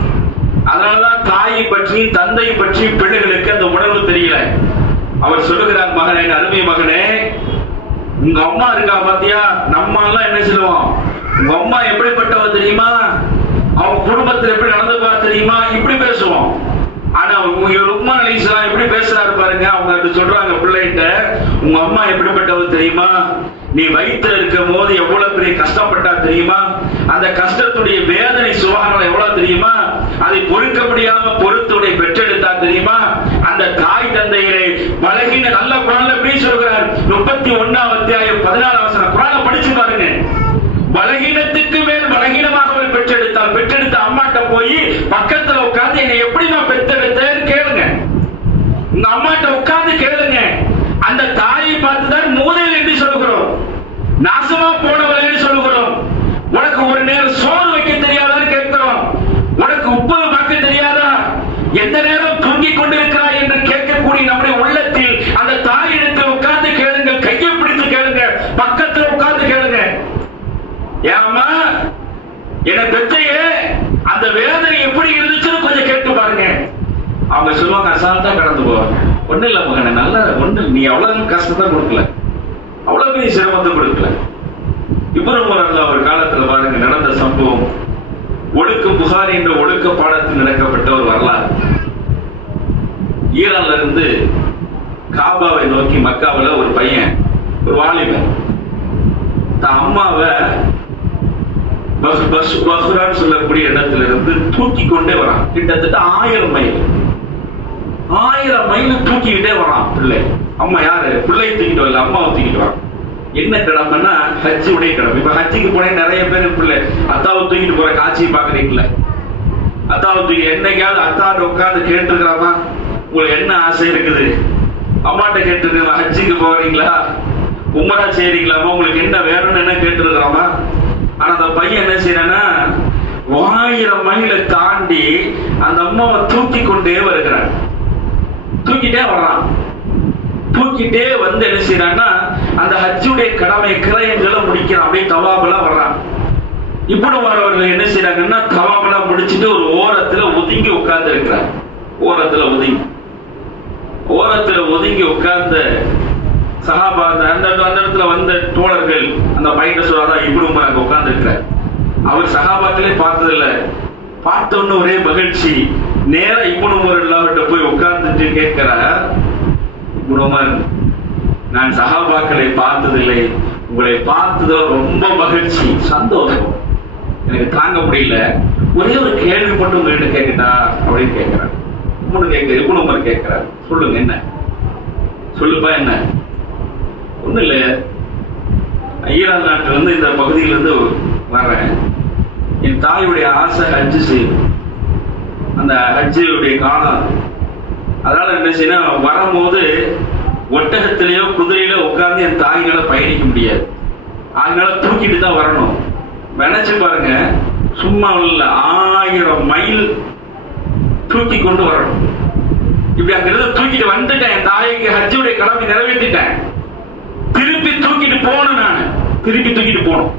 அதனாலதான் தாயை பற்றி தந்தை பற்றி பிள்ளைகளுக்கு அந்த உணர்வு தெரியல. அவர் சொல்லுகிறார், மகனே, அருமை மகனே, உங்க அம்மா இருக்கா பாத்தியா, நம்ம எல்லாம் என்ன சொல்லுவோம், உங்க அம்மா எப்படிப்பட்டவ தெரியுமா, அவங்க குடும்பத்தில் எப்படி நடந்துப்பா தெரியுமா, இப்படி பேசுவோம். ஆனா லுக்மான் அலைஹிஸ்ஸலாம் எப்படி பேசுறாரு பாருங்க. அவங்க சொல்றாங்க பிள்ளைகிட்ட, உங்க அம்மா எப்படிப்பட்டவ தெரியுமா, நீ வயிற்றுல இருக்கும் போது எவ்வளவு பெரிய கஷ்டப்பட்டா தெரியுமா, அந்த கஷ்டத்துடைய வேதனை சுகாரம் எவ்வளவு தெரியுமா, அதை பொறுக்க முடியாம பொறுத்துடைய பெற்றெடுத்தா தெரியுமா, அந்த தாய் தந்தையரை பலகீன நல்ல குரான்ல எப்படி சொல்கிறார், 31ஆம் அத்தியாயம் 14ஆம் வசனம் குரான்ல படிச்சு பாருங்க. பலகீனத்துக்கு மேல் பலகீனமாக பெற்றெடுத்தால், பெற்றெடுத்த அம்மாட்ட போய் பக்கத்துல உட்கார்ந்து என்னை எப்படி நான் பெற்றெடுத்தேன்னு கேளுங்க. உங்க அம்மாட்ட உட்கார்ந்து கேளுங்க. அந்த தாயை பார்த்துதான் மூதையில் என்று சொல்லுகிறோம், நாசமா போனவள் என்று சொல்லுகிறோம். உனக்கு ஒரு நேரம் சோறு வைக்க தெரியாதான்னு கேட்கிறோம். உனக்கு உப்பு வைக்க தெரியாதா, எந்த நேரம் தூங்கிக் கொண்டிருக்கிறாய் என்று கேட்கக்கூடிய நம்முடைய உள்ளத்தில் அந்த தாயிடத்தில் உட்கார்ந்து கேளுங்க. கையை பிடித்து கேளுங்க, பக்கத்தில் உட்கார்ந்து கேளுங்க. ஏமா என்ன பெற்றையே, அந்த வேதனை எப்படி இருந்துச்சுன்னு கொஞ்சம் கேட்டு பாருங்க. அவங்க சொல்லுவாங்க, அசால்ட்டா கடந்து போவாங்க. ஒண்ணு இல்ல மகனே, நல்ல ஒண்ணு, நீ அவ்வளவு கஷ்டத்தை கொடுக்கல, அவ்வளவு பெரிய சிரமத்தை கொடுக்கல. இப்ராஹிம் அவர் காலத்துல பாருங்க நடந்த சம்பவம். ஒழுக்க புகாரி என்ற ஒழுக்க பாடத்தில் நடக்கப்பட்ட ஒரு வரலாறு. ஈரான்ல இருந்து காபாவை நோக்கி மக்காவில் ஒரு பையன், ஒரு வாலிபன், தான் அம்மாவை பஹ்ரான் சொல்லக்கூடிய இடத்துல இருந்து தூக்கி கொண்டே வரான். கிட்டத்தட்ட 1000 மைல் தூக்கிக்கிட்டே வரான் பிள்ளை. அம்மா யாரு, பிள்ளை தூக்கிட்டு வரல, அம்மாவை தூக்கிட்டு வரான். என்ன கிழமைன்னா ஹஜ் உடைய கிழமை. இப்ப ஹஜ்ஜுக்கு போன நிறைய பேர் பிள்ளை அத்தாவை தூக்கிட்டு போற காட்சியை பாக்குறீங்களா? அத்தாவை தூக்கி என்னைக்காவது அத்தாட்ட உட்கார்ந்து கேட்டுருக்கலாமா, உங்களுக்கு என்ன ஆசை இருக்குது, அம்மாட்ட கேட்டுருக்கா, ஹஜ்ஜுக்கு போறீங்களா, உம்மரா செய்றீங்களாமா, உங்களுக்கு என்ன வேணும்னு என்ன கேட்டுருக்கலாமா? ஆனா அந்த பையன் என்ன செய்யறான்னா 1000 மைலை தாண்டி அந்த அம்மாவை தூக்கி கொண்டே வருகிறான். தூக்கிட்டே வர்றான். தூக்கிட்டே வந்து என்ன செய்யறான்னா அந்த ஹஜ்ஜுடைய கடமை கிரயங்களை முடிக்கிறான். அப்படியே தவாபெல்லாம் வர்றான். இப்படி வரவர்கள் என்ன செய்யறாங்கன்னா தவாபெல்லாம் முடிச்சுட்டு ஒரு ஓரத்துல ஒதுங்கி உட்கார்ந்து இருக்கிறார். ஓரத்துல ஒதுங்கி உட்கார்ந்த சஹாபா, அந்த இடத்துல வந்த தோழர்கள் அந்த பையனை சொல்றாதான் இப்ராஹிம் அங்க உட்கார்ந்து இருக்கிறார். அவர் சஹாபாக்களே பார்த்ததில்ல. பார்த்த உடனே ஒரே மகிழ்ச்சி. நேர இப்ராஹிம் போய் உட்கார்ந்துட்டு கேட்கிறார், இப்ராஹிம், நான் சஹாபாக்களை பார்த்ததில்லை, உங்களை பார்த்தது ரொம்ப மகிழ்ச்சி, சந்தோஷம், எனக்கு தாங்க முடியல, ஒரே ஒரு கேள்வி மட்டும் உங்ககிட்ட கேட்கட்டா அப்படின்னு கேட்கிறார். இப்ராஹிம் கேட்கிறார், சொல்லுங்க, என்ன சொல்லுப்பா, என்ன? ஒண்ணு இல்ல, ஈரான் நாட்டுல இருந்து இந்த பகுதியிலிருந்து வர்றேன். என் தாயுடைய ஆசை ஹஜ்ஜு செய்யும். அந்த ஹஜ்ஜுடைய காலம், அதனால என்ன செய்யணும், வரும்போது ஒட்டகத்திலேயோ குதிரையில உட்கார்ந்து என் தாயினால பயணிக்க முடியாது, அதனால தூக்கிட்டு தான் வரணும். நினைச்சு பாருங்க, சும்மா இல்ல 1000 மைல் தூக்கி கொண்டு வரணும். இப்படி அங்கிருந்து தூக்கிட்டு வந்துட்டேன், என் தாய்க்கு ஹஜ்ஜுடைய கடமை நிறைவேற்றிட்டேன், திருப்பி தூக்கிட்டு போகணும், நான் திருப்பி தூக்கிட்டு போகணும்.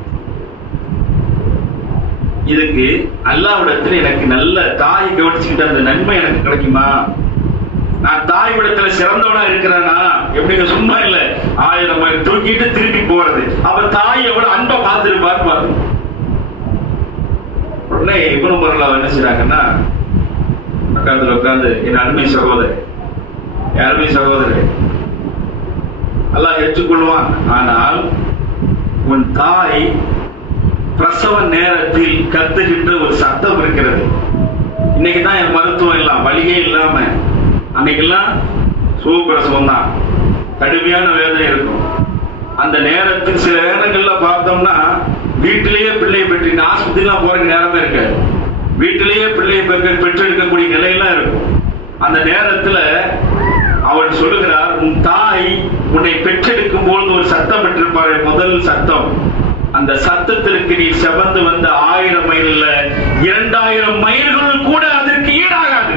இதுக்கு அல்லாஹ்விடத்தில் எனக்கு நல்ல தாயை கவனிச்சுக்கிட்ட அந்த நன்மை எனக்கு கிடைக்குமா? நான் தாய்விடத்துல சிறந்தவனா இருக்கிறேனா? எப்படிங்க, சும்மா இல்ல 1000 மைல் தூக்கிட்டு திருப்பி போறது. அப்ப தாய் எவ்வளவு அன்பை பார்த்துருப்பார் பாருங்க. உடனே இப்ராஹிம் என்ன செய்றாங்கன்னா பக்கத்துல உட்கார்ந்து, என் அருமை சகோதரர், அல்லாஹ் ஏற்றுக்கொள்வான், ஆனால் உன் தாய் பிரசவ நேரத்தில் கத்துகின்ற ஒரு சத்தம் இருக்கிறது. இன்னைக்குதான் என் மருத்துவம் எல்லாம் வழியே இல்லாம, அன்னைக்கெல்லாம் சுகப்பிரசவம் தான், கடுமையான வேதனை இருக்கும். அந்த நேரத்தில் சில நேரங்கள்ல பார்த்தோம்னா வீட்டிலேயே பிள்ளை பெற்று, ஆஸ்பத்திரிலாம் போறதுக்கு நேரமே இருக்காது, வீட்டிலேயே பிள்ளையை பெற்றெடுக்கக்கூடிய நிலையெல்லாம் இருக்கும். அந்த நேரத்துல அவள் சொல்லுகிறார், உன் தாய் உன்னை பெற்றெடுக்கும் பொழுது ஒரு சத்தம் பெற்றிருப்பாரு, முதல் சத்தம். அந்த சத்தத்திற்கு நீ செவந்து வந்த 1000 மைல் 2000 மைல்கள் கூட அதற்கு ஈடாகாது.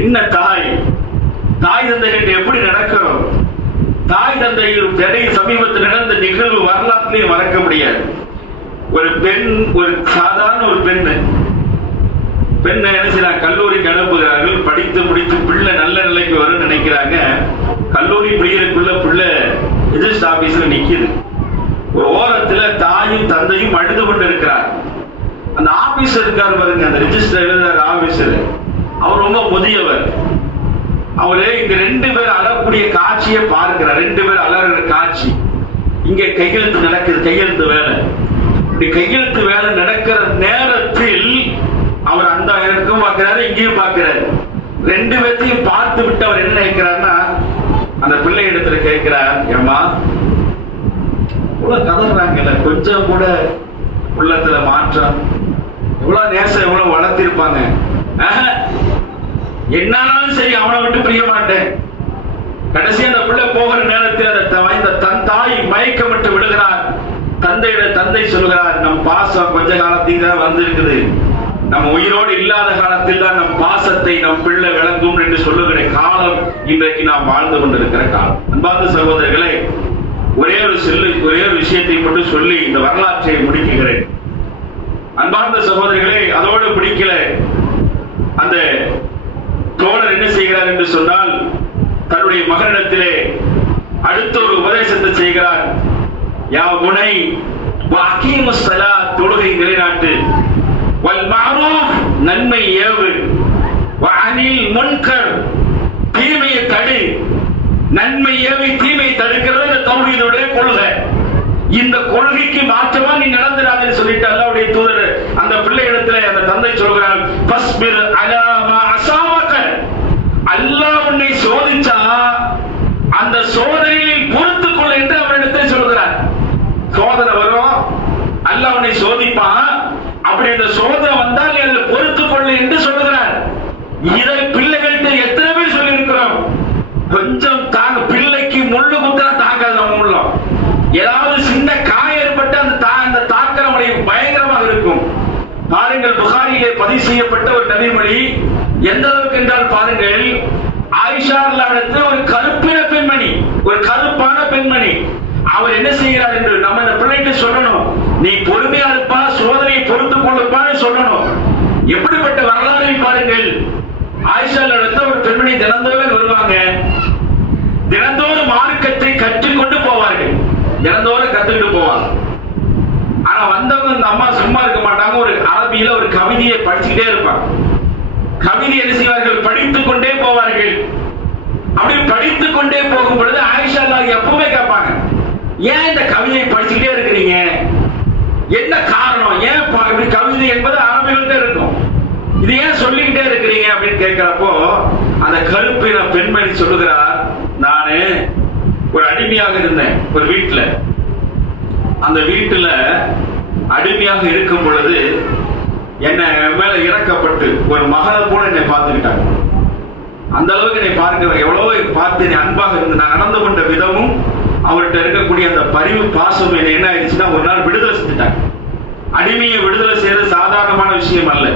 என்ன தாய், தாய் தந்தைகிட்ட எப்படி நடக்கிறோம்? தாய் தந்தையில் சமீபத்தில் நடந்த நிகழ்வு வரலாற்றிலே மறக்க முடியாது. ஒரு பெண், ஒரு சாதாரண ஒரு பெண்ணை என்ன செய்யறாங்க, கல்லூரிக்கு அனுப்புகிறார்கள். படித்து முடித்து பிள்ளை நல்ல நிலைக்கு வரும் நினைக்கிறாங்க. கல்லூரி முடிகிறதுக்குள்ள பிள்ளை ரிஜிஸ்டர் ஆபீஸ்ல நிக்குது. ஒரு ஓரத்துல தாயும் தந்தையும் அழுது கொண்டு இருக்கிறார். அந்த ஆபீசர் இருக்காரு பாருங்க, அந்த ரிஜிஸ்டர் எழுதுற ஆபீசர், அவர் ரொம்ப முதியவர். அவரு இங்க 2 பேர் அழக்கூடிய காட்சியை பார்க்கிறார். 2 பேர் அழகிற காட்சி. இங்க கையெழுத்து நடக்குது, கையெழுத்து வேலை. இப்படி கையெழுத்து வேலை நடக்கிற நேரத்தில் அவர் அந்த இடத்துக்கும் பார்க்கிறாரு, இங்கேயும் பார்க்கிறாரு. 2 பேர்த்தையும் பார்த்து விட்டு அவர் என்ன நினைக்கிறார்னா, அந்த பிள்ளை இடத்துல கேட்கிறார், ஏமா இவ்வளவு கதறாங்கல்ல, கொஞ்சம் கூட உள்ளத்துல மாற்றம், இவ்வளவு நேசம் எவ்வளவு வளர்த்திருப்பாங்க, என்னாலும் சரி அவனை விட்டு பிரிய மாட்டேன். கடைசி அந்த பிள்ளை போகிற நேரத்தில் அந்த தாய் மயக்கமிட்டு விடுகிறார். தந்தை சொல்கிறார், நம் பாசம் கொஞ்ச காலத்துக்கு தான் வந்திருக்குது, நம்ம உயிரோடு இல்லாத காலத்தில் தான் நம் பாசத்தை நம் பிள்ளை விளங்கும் என்று சொல்லுகிற காலம் இன்றைக்கு நாம் வாழ்ந்து கொண்டிருக்கிற காலம். அன்பார்ந்த சகோதரர்களே, ஒரே ஒரு விஷயத்தை மட்டும் சொல்லி இந்த வரலாற்றை முடிக்கிறேன். அன்பார்ந்த சகோதரர்களே, அதோடு பிடிக்கல. அந்த தோழர் என்ன செய்கிறார் என்று சொன்னால், தன்னுடைய மகனிடத்திலே அடுத்த ஒரு உபதேசத்தை செய்கிறார். யா புனை வஅகீமுஸ் ஸலாத், தொழுகை நிலைநாட்டு, வல் மஅரூஃப், நன்மை ஏவு, வஅனில் முன்கர், தீமையை தடு. நன்மை ஏவி தீமை தடுக்கிறது இந்த தௌஹீதுடைய கொள்கை. இந்த கொள்கைக்கு மாற்றமா நீ நடந்துடாதுன்னு சொல்லிட்டு அல்லாஹ்வுடைய தூதர் அந்த பிள்ளை இடத்துல அந்த தந்தை சொல்கிறார், ஃபஸ்பிர் அலா மா அஸாபக, அல்லாஹ் உன்னை சோதிச்சா அந்த சோதனையில் பொறுத்துக் கொள் என்று அவரிடத்தில் சொல்கிறார். சோதனை வரும், அல்லாஹ் உன்னை சோதிப்பான், அப்படி அந்த சோதனை வந்தால் நீ அதில் பொறுத்துக் கொள் என்று சொல்கிறார். இதை பிள்ளைகள்கிட்ட எத்தனை பேர் சொல்லி இருக்கிறோம்? கொஞ்சம் தாங்க, பிள்ளைக்கு முள்ளு குத்தனா தாக்காது நம்ம உள்ளம். ஏதாவது சின்ன காயம் ஏற்பட்டு அந்த தாக்கம் பயங்கரமாக இருக்கும். பாருங்கள், புகாரியிலே பதிவு செய்யப்பட்ட ஒரு நபிமொழி எந்த அளவுக்கு என்றால் பாருங்கள், ஆயிஷா ரலியல்லாஹு ஒரு கருப்பின பெண்மணி, ஒரு கருப்பான பெண்மணி, அவர் என்ன செய்கிறார் என்று நம்ம இந்த பிள்ளைக்கு சொல்லணும், நீ பொறுமையா இருப்பா, சோதனையை பொறுத்துக் கொள்ளுப்பான்னு சொல்லணும். எப்படிப்பட்ட வரலாறை பாருங்கள். ஆயிஷா ரலியல்லாஹு ஒரு பெண்மணி தினந்தோறும் வருவாங்க, தினந்தோறும் மார்க்கத்தை கற்றுக்கொண்டு போவார்கள், தினந்தோறும் கத்துக்கிட்டு போவாங்க. ஆனா வந்தவங்க இந்த அம்மா சும்மா இருக்க மாட்டாங்க, ஒரு அரபியில ஒரு கவிதையை படிச்சுக்கிட்டே இருப்பாங்க. கவிதை என்ன செய்வார்கள், படித்துக் கொண்டே போவார்கள். அப்படி படித்துக் கொண்டே போகும் பொழுது ஆயிஷா ரலியல்லாஹு எப்பவுமே கேட்பாங்க, ஏன் இந்த கவிதையை படிச்சுக்கிட்டே இருக்கிறீங்க, என்ன காரணம், ஏன் இப்படி கவிதை என்பது அரபிகள்கிட்ட இருக்கும், இது ஏன் சொல்லிக்கிட்டே இருக்கிறீங்க அப்படின்னு கேட்கிறப்போ அந்த கருப்பின பெண்மணி சொல்லுகிறார், நானு ஒரு அடிமையாக இருந்தேன் ஒரு வீட்டுல. அந்த வீட்டுல அடிமையாக இருக்கும் பொழுது என்ன மேல இறக்கப்பட்டு ஒரு மகளை போல என்னை பார்த்துக்கிட்டாங்க. அந்த அளவுக்கு என்னை பார்க்க எவ்வளவோ பார்த்து என்னை அன்பாக இருந்து நான் நடந்து கொண்ட விதமும் அவர்கிட்ட இருக்கக்கூடிய அந்த பரிவு பாசம் என்னை என்ன ஆயிடுச்சுன்னா ஒரு நாள் விடுதலை செஞ்சுட்டாங்க. அடிமையை விடுதலை செய்யறது சாதாரணமான விஷயம் அல்ல,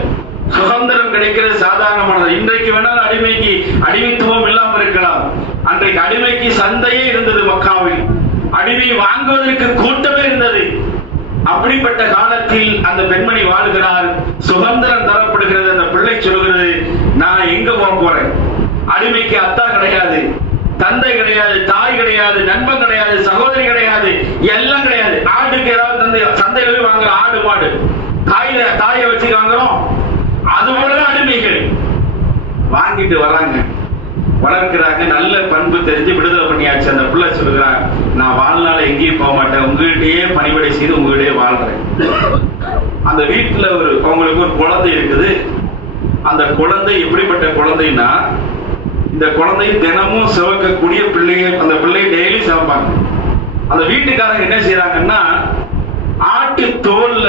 சுதந்திரம் கிடைக்கிறது சாதாரணமானது. இன்றைக்கு வேணாலும் அடிமைக்கு அடிமைத்துவம் இல்லாமல் இருக்கலாம். அன்றைக்கு அடிமைக்கு சந்தையே இருந்தது மக்காவில், அடிமை வாங்குவதற்கு கூட்டமே இருந்தது. அப்படிப்பட்ட காலத்தில் அந்த பெண்மணி வாழ்கிறார், சுதந்திரம் தரப்படுகிறது. அந்த பிள்ளை சொல்கிறது, நான் எங்க போறேன், அடிமைக்கு அத்தா கிடையாது, தந்தை கிடையாது, தாய் கிடையாது, நண்பன் கிடையாது, சகோதரி கிடையாது, எல்லாம் கிடையாது. ஆட்டுக்கு ஏதாவது சந்தையில போய் வாங்குற ஆடு மாடு தாயை வச்சு வாங்குறோம், அது போலதான் அடிமைகள் வாங்கிட்டு வராங்க, வளர்க்கிறாங்க. நல்ல பண்பு தெரிஞ்சு விடுதலை பண்ணியாச்சு. அந்த பிள்ளை சொல்லுகிறான், நான் வாழ்நாள எங்கேயும் போக மாட்டேன், உங்ககிட்டயே பணிவிடை செய்து உங்ககிட்டயே வாழ்றேன். அந்த வீட்டுல அவங்களுக்கு ஒரு குழந்தை இருக்குது. அந்த குழந்தை எப்படிப்பட்ட குழந்தைன்னா, இந்த குழந்தை தினமும் சிவக்கக்கூடிய பிள்ளையை, அந்த பிள்ளையை டெய்லி சிவப்பாங்க. அந்த வீட்டுக்காரங்க என்ன செய்யறாங்கன்னா, ஆட்டு தோல்ல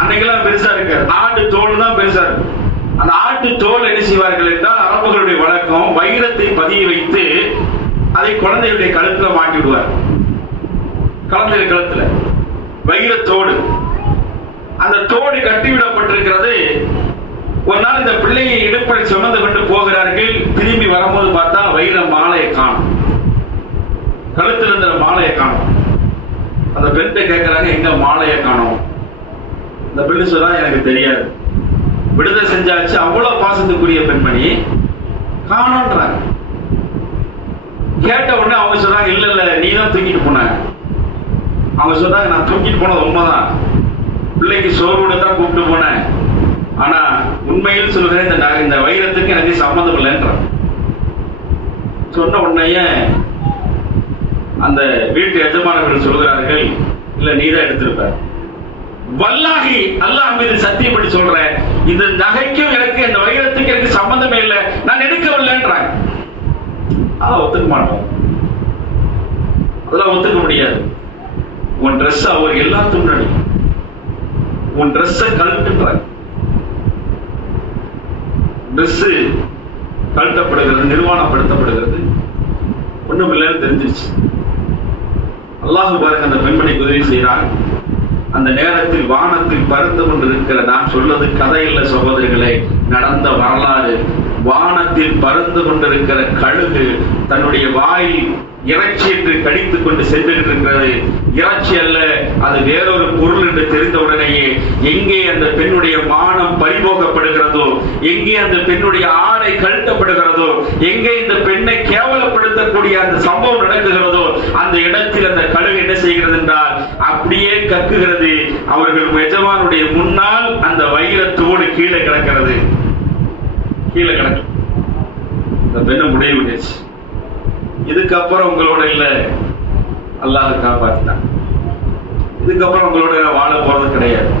அன்னைக்கெல்லாம் பெருசா இருக்காது, ஆட்டு தோல் தான் பெருசா இருக்கு. அந்த ஆட்டு தோல் என்ன செய்வார்கள் என்றால், அரபுகளுடைய வழக்கம் வைரத்தை பதிய வைத்து அதை குழந்தைகளுடைய கழுத்துல மாட்டி விடுவார். குழந்தைகள் கழுத்துல வைரத்தோடு, அந்த தோடு கட்டிவிடப்பட்டிருக்கிறது. ஒரு நாள் இந்த பிள்ளையை இடுப்பில் சுமந்து கொண்டு போகிறார்கள். திரும்பி வரும்போது பார்த்தா வைர மாலையை காணும், கழுத்தில் இருந்த மாலையை காணும். அந்த பெண்ணை கேட்கிறாங்க, எங்க மாலையை காணும்? இந்த பெண்ணு சொல்றா, எனக்கு தெரியாது, விடுதலை செஞ்சாச்சு. அவ்வளவு பாசத்துக்குரிய பெண்மணி காணோன்றாங்க. கேட்ட உடனே அவங்க சொல்றாங்க, இல்ல இல்ல நீ தான் தூக்கிட்டு போன. அவங்க சொல்றாங்க, நான் தூக்கிட்டு போனது உண்மைதான், பிள்ளைக்கு சோறு தான் கூப்பிட்டு போனேன், ஆனா உண்மையில் சொல்கிறேன் இந்த வைரத்துக்கு எனக்கு சம்மந்தம் இல்லைன்ற. சொன்ன உடனே அந்த வீட்டு எஜமானர்கள் சொல்கிறார்கள், இல்ல நீதான் எடுத்திருப்ப. வல்லாஹி அல்லாஹ் மீது சத்தியம் பண்ணி சொல்றேன், இந்த நகைக்கும் எனக்கு இந்த வைரத்துக்கு எனக்கு சம்பந்தமே இல்லை, நான் எடுக்கவில்லைன்றாங்க. அதான் ஒத்துக்க மாட்டோம், அதெல்லாம் ஒத்துக்க முடியாது. உன் ட்ரெஸ் அவர் எல்லாத்துக்கும் முன்னாடி உன் ட்ரெஸ் கழட்டுன்றாங்க. ட்ரெஸ் கழட்டப்படுகிறது, நிர்வாணப்படுத்தப்படுகிறது, ஒண்ணும் இல்லைன்னு தெரிஞ்சிருச்சு. அல்லாஹ் பாருங்க, அந்த பெண்மணிக்கு உதவி செய்கிறார். அந்த நேரத்தில் வானத்தில் பறந்து கொண்டிருக்கிற, நான் சொல்வது கதை இல்ல சகோதரிகளே, நடந்த வரலாறு. வானத்தில் பறந்து கொண்டிருக்கிற கழுகு தன்னுடைய வாயில் இறைச்சி என்று கடித்துக் கொண்டு சென்று இருக்கிறது. இறைச்சி அல்ல, அது வேறொரு பொருள் என்று தெரிந்தவுடனேயே எங்கே அந்த பெண்ணுடைய மானம் பறிபோகப்படுகிறதோ, எங்கே அந்த பெண்ணுடைய ஆடை கழட்டப்படுகிறதோ, எங்கே இந்த பெண்ணை கேவலப்படுத்தக்கூடிய அந்த சம்பவம் நடக்குகிறதோ, அந்த இடத்தில் அந்த கழுகு என்ன செய்கிறது என்றால் அப்படியே கக்குகிறது. அவர்கள் எஜமானுடைய முன்னால் அந்த வைரத்தோடு கீழே கிடக்கிறது. கீழே கிடக்கு. இந்த பெண்ணை முடிவு பண்ணிச்சு, இதுக்கப்புறம் உங்களோட இல்ல, அல்லாஹ் காப்பாத்தினான். இதுக்கப்புறம் உங்களோட வாழ போறது கிடையாது,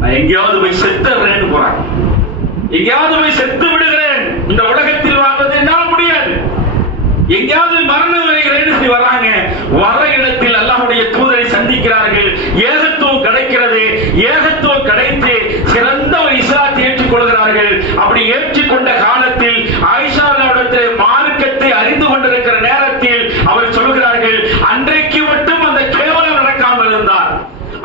நான் எங்கேயாவது போய் செத்துறேன்னு போறாங்க, எங்கேயாவது போய் செத்து விடுகிறேன், இந்த உலகத்தில் வாழ்வது என்னால் முடியாது, எங்கேயாவது மரணம் வருகிறேன்னு வர்றாங்க. வர இடத்தில் அல்லாஹ்வுடைய தூதரை சந்திக்கிறார்கள். ஏகத்துவம் கிடைக்கிறது. ஏகத்துவம் கிடைத்து சிறந்த ஒரு இஸ்லாத்தை ஏற்றுக்கொள்கிறார்கள். அப்படி ஏற்றுக்கொண்ட காலத்தில் ஆயிஷா இடத்தில் மார்க்கத்தை அறிந்து கொண்டிருக்கிற நேரத்தில் அவர் சொல்கிறார்கள், அன்றைக்கு மட்டும் அந்த கேவலம் நடக்காமல் இருந்தால்,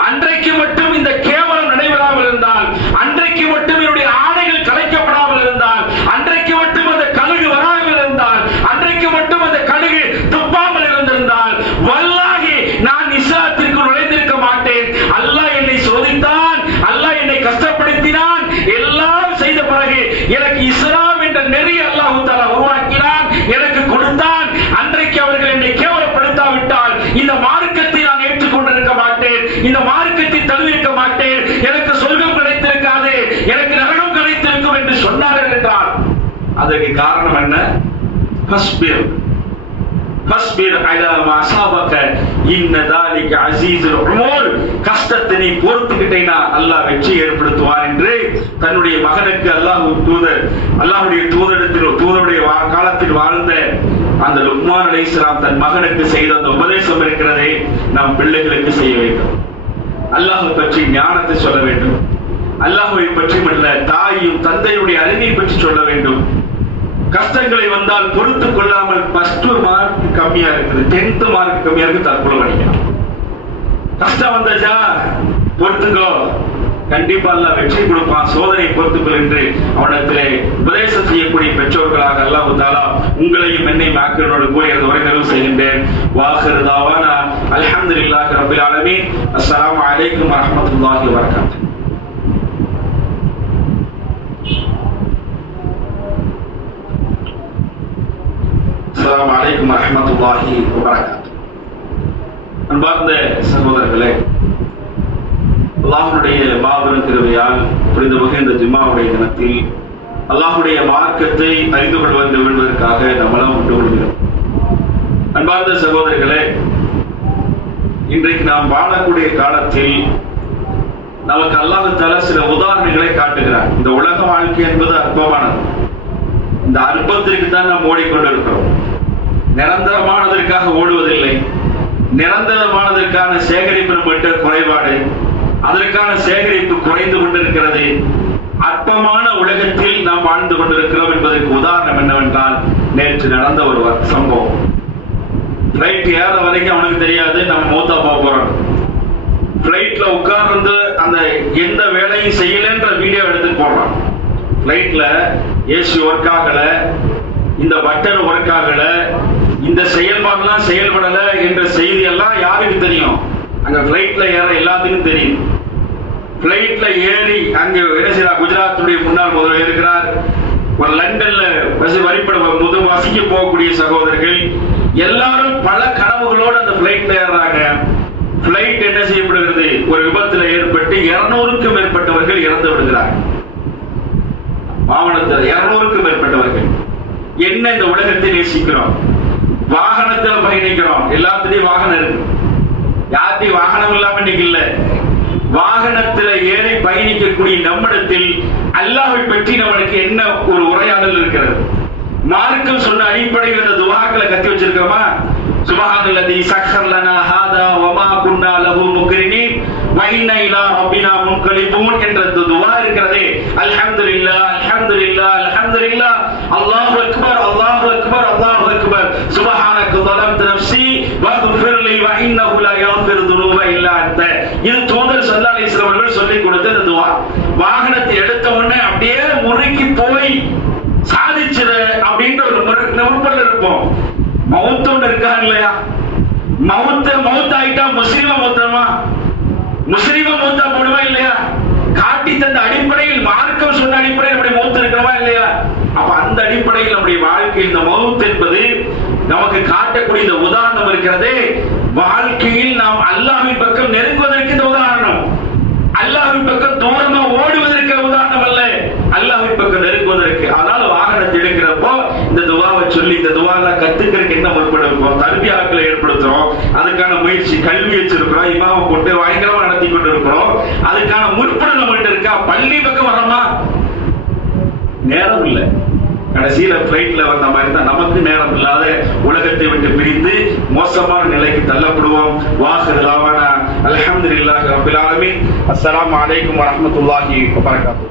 அன்றைக்கு மட்டும் இந்த கேவலம் நடைபெறாமல் இருந்தால், அன்றைக்கு மட்டும் என்னுடைய ஆடைகள் கலைக்கப்படாமல் இருந்தால், அன்றைக்கு மட்டும் அந்த கழுகு வராமல் இருந்தால், அன்றைக்கு மட்டும் அந்த கழுகு துப்பாமல் இருந்திருந்தால், வல்லாஹி நான் இஸ்லாத்திற்கு நுழைந்திருக்க மாட்டேன். அல்லாஹ் என்னை சோதித்தான், அல்லாஹ் என்னை கஷ்டப்படுத்தினான், எல்லாம் செய்த பிறகு எனக்கு இஸ்லாம் என்ற நெறி அல்லாஹ் தஆலா உருவாக்கினான், எனக்கு கொடுத்தான். அன்றைக்கு அவர்கள் என்னை கேவலப்படுத்தாவிட்டால் இந்த மார்க்கத்தை நான் ஏற்றுக்கொண்டிருக்க மாட்டேன், இந்த மார்க்கத்தை தழுவிருக்க மாட்டேன், எனக்கு சொர்க்கம் கிடைத்திருக்காது, எனக்கு நரகம் கிடைத்திருக்கும் என்று சொன்னார்கள் என்றால் அதற்கு காரணம் என்ன? ஃபஸ்பிர் ஃபஸ்பிர் அலா மா அஸாபக இன்ன தாலிக அஸீஸுல் உமூர். கஷ்டத்தை நீ பொறுத்துக்கிட்டேனா அல்லாஹ் வெற்றி ஏற்படுத்துவான் என்று தன்னுடைய மகனுக்கு அல்லாஹ்வுடைய தூதருடைய காலத்தில் வாழ்ந்த அந்த லுக்மான் அலைஹிஸ்ஸலாம் தன் மகனுக்கு செய்த அந்த உபதேசம் இருக்கிறதே, நம் பிள்ளைகளுக்கு செய்ய வேண்டும். அல்லாஹ் பற்றி ஞானத்தை சொல்ல வேண்டும். அல்லாஹ்வை பற்றி அல்ல, தாயும் தந்தையுடைய அறிவை பற்றி சொல்ல வேண்டும். கஷ்டங்களை வந்தால் பொறுத்துக் கொள்ளாமல் ஃபர்ஸ்ட் மார்க் கம்மியா இருக்குது, 10th மார்க் கம்மியா இருக்கு, தற்கொலை பண்ணிக்கலாம். கஷ்டம் வந்தா பொறுத்துக்கோ, கண்டிப்பா அல்லாஹ் வெற்றி கொடுப்பான், சோதனை பொறுத்துக்கொள் என்று அவனிடத்திலே உபதேசம் செய்யக்கூடிய பெற்றோர்களாக அல்லாஹ் தஆலா உங்களையும் என்னையும் ஆக்கியோடு கூறி உரை நிறைவு செய்கின்றேன். வாஹிரு தாவானா அல்ஹம்துலில்லாஹி ரப்பில் ஆலமீன். அஸ்ஸலாமு அலைக்கும் வரஹ்மத்துல்லாஹி வபரகாத்துஹு. அஸ்ஸலாமு அலைக்கும் வரஹ்மத்துல்லாஹி வபரகாத்துஹு. அன்பார்ந்த சகோதரர்களே, அல்லாஹ்வுடைய மாபெரும் கிருபையால் புரிந்து வகின்ற ஜும்மாவுடைய தினத்தில் அல்லாஹ்வுடைய மார்க்கத்தை அறிந்து கொள்ள வேண்டும் என்பதற்காக நம்மளாம் ஒன்று கொள்கிறோம். அன்பார்ந்த சகோதரர்களே, இன்றைக்கு நாம் வாழக்கூடிய காலத்தில் நமக்கு அல்லாஹ் தஆலா சில உதாரணங்களை காட்டுகிறார். இந்த உலக வாழ்க்கை என்பது அற்பமானது. இந்த அற்பத்திற்கு தான் நாம் ஓடிக்கொண்டிருக்கிறோம். நிரந்தரமானதற்காக ஓடுவதில்லை. நிரந்தரமானதற்கான சேகரிப்பு நம்மகிட்ட குறைபாடு, அதற்கான சேகரிப்பு குறைந்து கொண்டிருக்கிறது. அற்பமான உலகத்தில் நாம் வாழ்ந்து கொண்டிருக்கிறோம் என்பதற்கு உதாரணம் என்னவென்றால், நேற்று நடந்த ஒரு சம்பவம். பிளைட் ஏற வரைக்கும் அவனுக்கு தெரியாது நம்ம மூத்தா போக போறோம். பிளைட்ல உட்கார்ந்து அந்த எந்த வேலையும் செய்யலன்ற வீடியோ எடுத்து போடுறான். பிளைட்ல ஏசி ஒர்க் ஆகல, இந்த பட்டன் ஒர்க் ஆகல, இந்த செயல்பாடுலாம் செயல்படல என்ற செய்தி எல்லாம் யாருக்கு தெரியும்? அங்க பிளைட்ல ஏற எல்லாத்துக்கும் தெரியும். பிளைட்ல ஏறி அங்க என்ன செய்யறார்? குஜராத்துடைய முன்னாள் முதல்வர் இருக்கிறார், ஒரு லண்டன்ல வழிபட வசிக்க போகக்கூடிய சகோதரர்கள் எல்லாரும் பல கனவுகளோடு அந்த பிளைட்ல ஏறாங்க. பிளைட் என்ன செய்யப்படுகிறது? ஒரு விபத்தில் ஏற்பட்டு 200க்கும் மேற்பட்டவர்கள் இறந்து விடுகிறார்கள். வாகனத்தில் 200க்கும் மேற்பட்டவர்கள். என்ன இந்த உலகத்தை நேசிக்கிறோம், வாகனத்தில் பயணிக்கிறோம், எல்லாத்துலயும் வாகனம் இருக்கு, யார்ட்டையும் வாகனம் இல்லாம இன்னைக்கு இல்ல. வாகனத்தில் ஏறி பயணிக்கக்கூடிய நம்மிடத்தில் அல்லாஹ்வை பற்றி நம்மளுக்கு என்ன ஒரு உரையாடல் இருக்கிறது? மார்க்கம் சொன்ன அடிப்படையில் இந்த துஆக்களை கத்தி வச்சிருக்கோமா? சுப்ஹானல்லதி சக்கர் லனா ஹாதா வமா குன்னா லஹு முக்ரினீன் வ இன்னா இலா ரப்பினா முன்கலிபூன் என்ற துஆ இருக்கிறதே, அல்ஹம்துலில்லாஹ் அல்ஹம்துலில்லாஹ் அல்ஹம்துலில்லாஹ், அல்லாஹு அக்பர் அல்லாஹு அக்பர் அல்லாஹு அக்பர், சுப்ஹானக ஸலம்து நஃப்ஸி வக்ஃபிர் லி வ இன்னஹு லா யக்ஃபிரு ذுனூப இல்லா அன்த. இது தூதர் ஸல்லல்லாஹு அலைஹி வஸல்லம் அவர்கள் சொல்லிக் கொடுத்த இந்த துஆ. வாகனத்தை எடுத்த உடனே அப்படியே முறுக்கி போய் சாதிச்சிர அப்படின்ற ஒரு நிமிர்பல் இருப்போம். மௌத்தோடு இருக்காங்க இல்லையா? மௌத்தாயிட்டா முஸ்லிமா மௌத்தமா? முஸ்லிமா மௌத்தா போடுவா இல்லையா? காட்டி தந்த அடிப்படையில், மார்க்கம் சொன்ன அடிப்படையில் நம்முடைய மௌத்து இருக்கிறவா இல்லையா? அப்ப அந்த அடிப்படையில் நம்முடைய வாழ்க்கையில் இந்த மௌத் என்பது நமக்கு காட்டக்கூடிய இந்த உதாரணம் இருக்கிறதே, வாழ்க்கையில் நாம் அல்லாஹ்வின் பக்கம் நெருங்குவதற்கு இந்த உதாரணம், அல்லாஹ்வின் பக்கம் தூரமா ஓடுவதற்கு உதாரணம் அல்ல, அல்லாஹ்வின் பக்கம் நெருங்குவதற்கு. அதனால வாகனத்தை எடுக்கிறப்போ இந்த துவாவை சொல்லி இந்த துவாவை கத்துக்கிறதுக்கு என்ன முற்படுவோம்? தர்பியாக்களை ஏற்படுத்துறோம், அதுக்கான முயற்சி, கல்வி வச்சிருக்கிறோம், இமாம போட்டு பயங்கரமா நடத்தி கொண்டு இருக்கிறோம், அதுக்கான முற்படு நம்மகிட்ட இருக்கா? பள்ளி பக்கம் வர்றோமா? நேரம் இல்லை. கடைசியில பிளைட்ல வந்த மாதிரி தான் நமக்கு நேரம் இல்லாத உலகத்தை விட்டு பிரிந்து மோசமான நிலைக்கு தள்ளப்படுவோம். வாஹிர் தாவானா அல்ஹம்துலில்லாஹி ரப்பில் ஆலமீன். அஸ்ஸலாமு அலைக்கும் வரஹ்மத்துல்லாஹி வபரகாத்துஹு.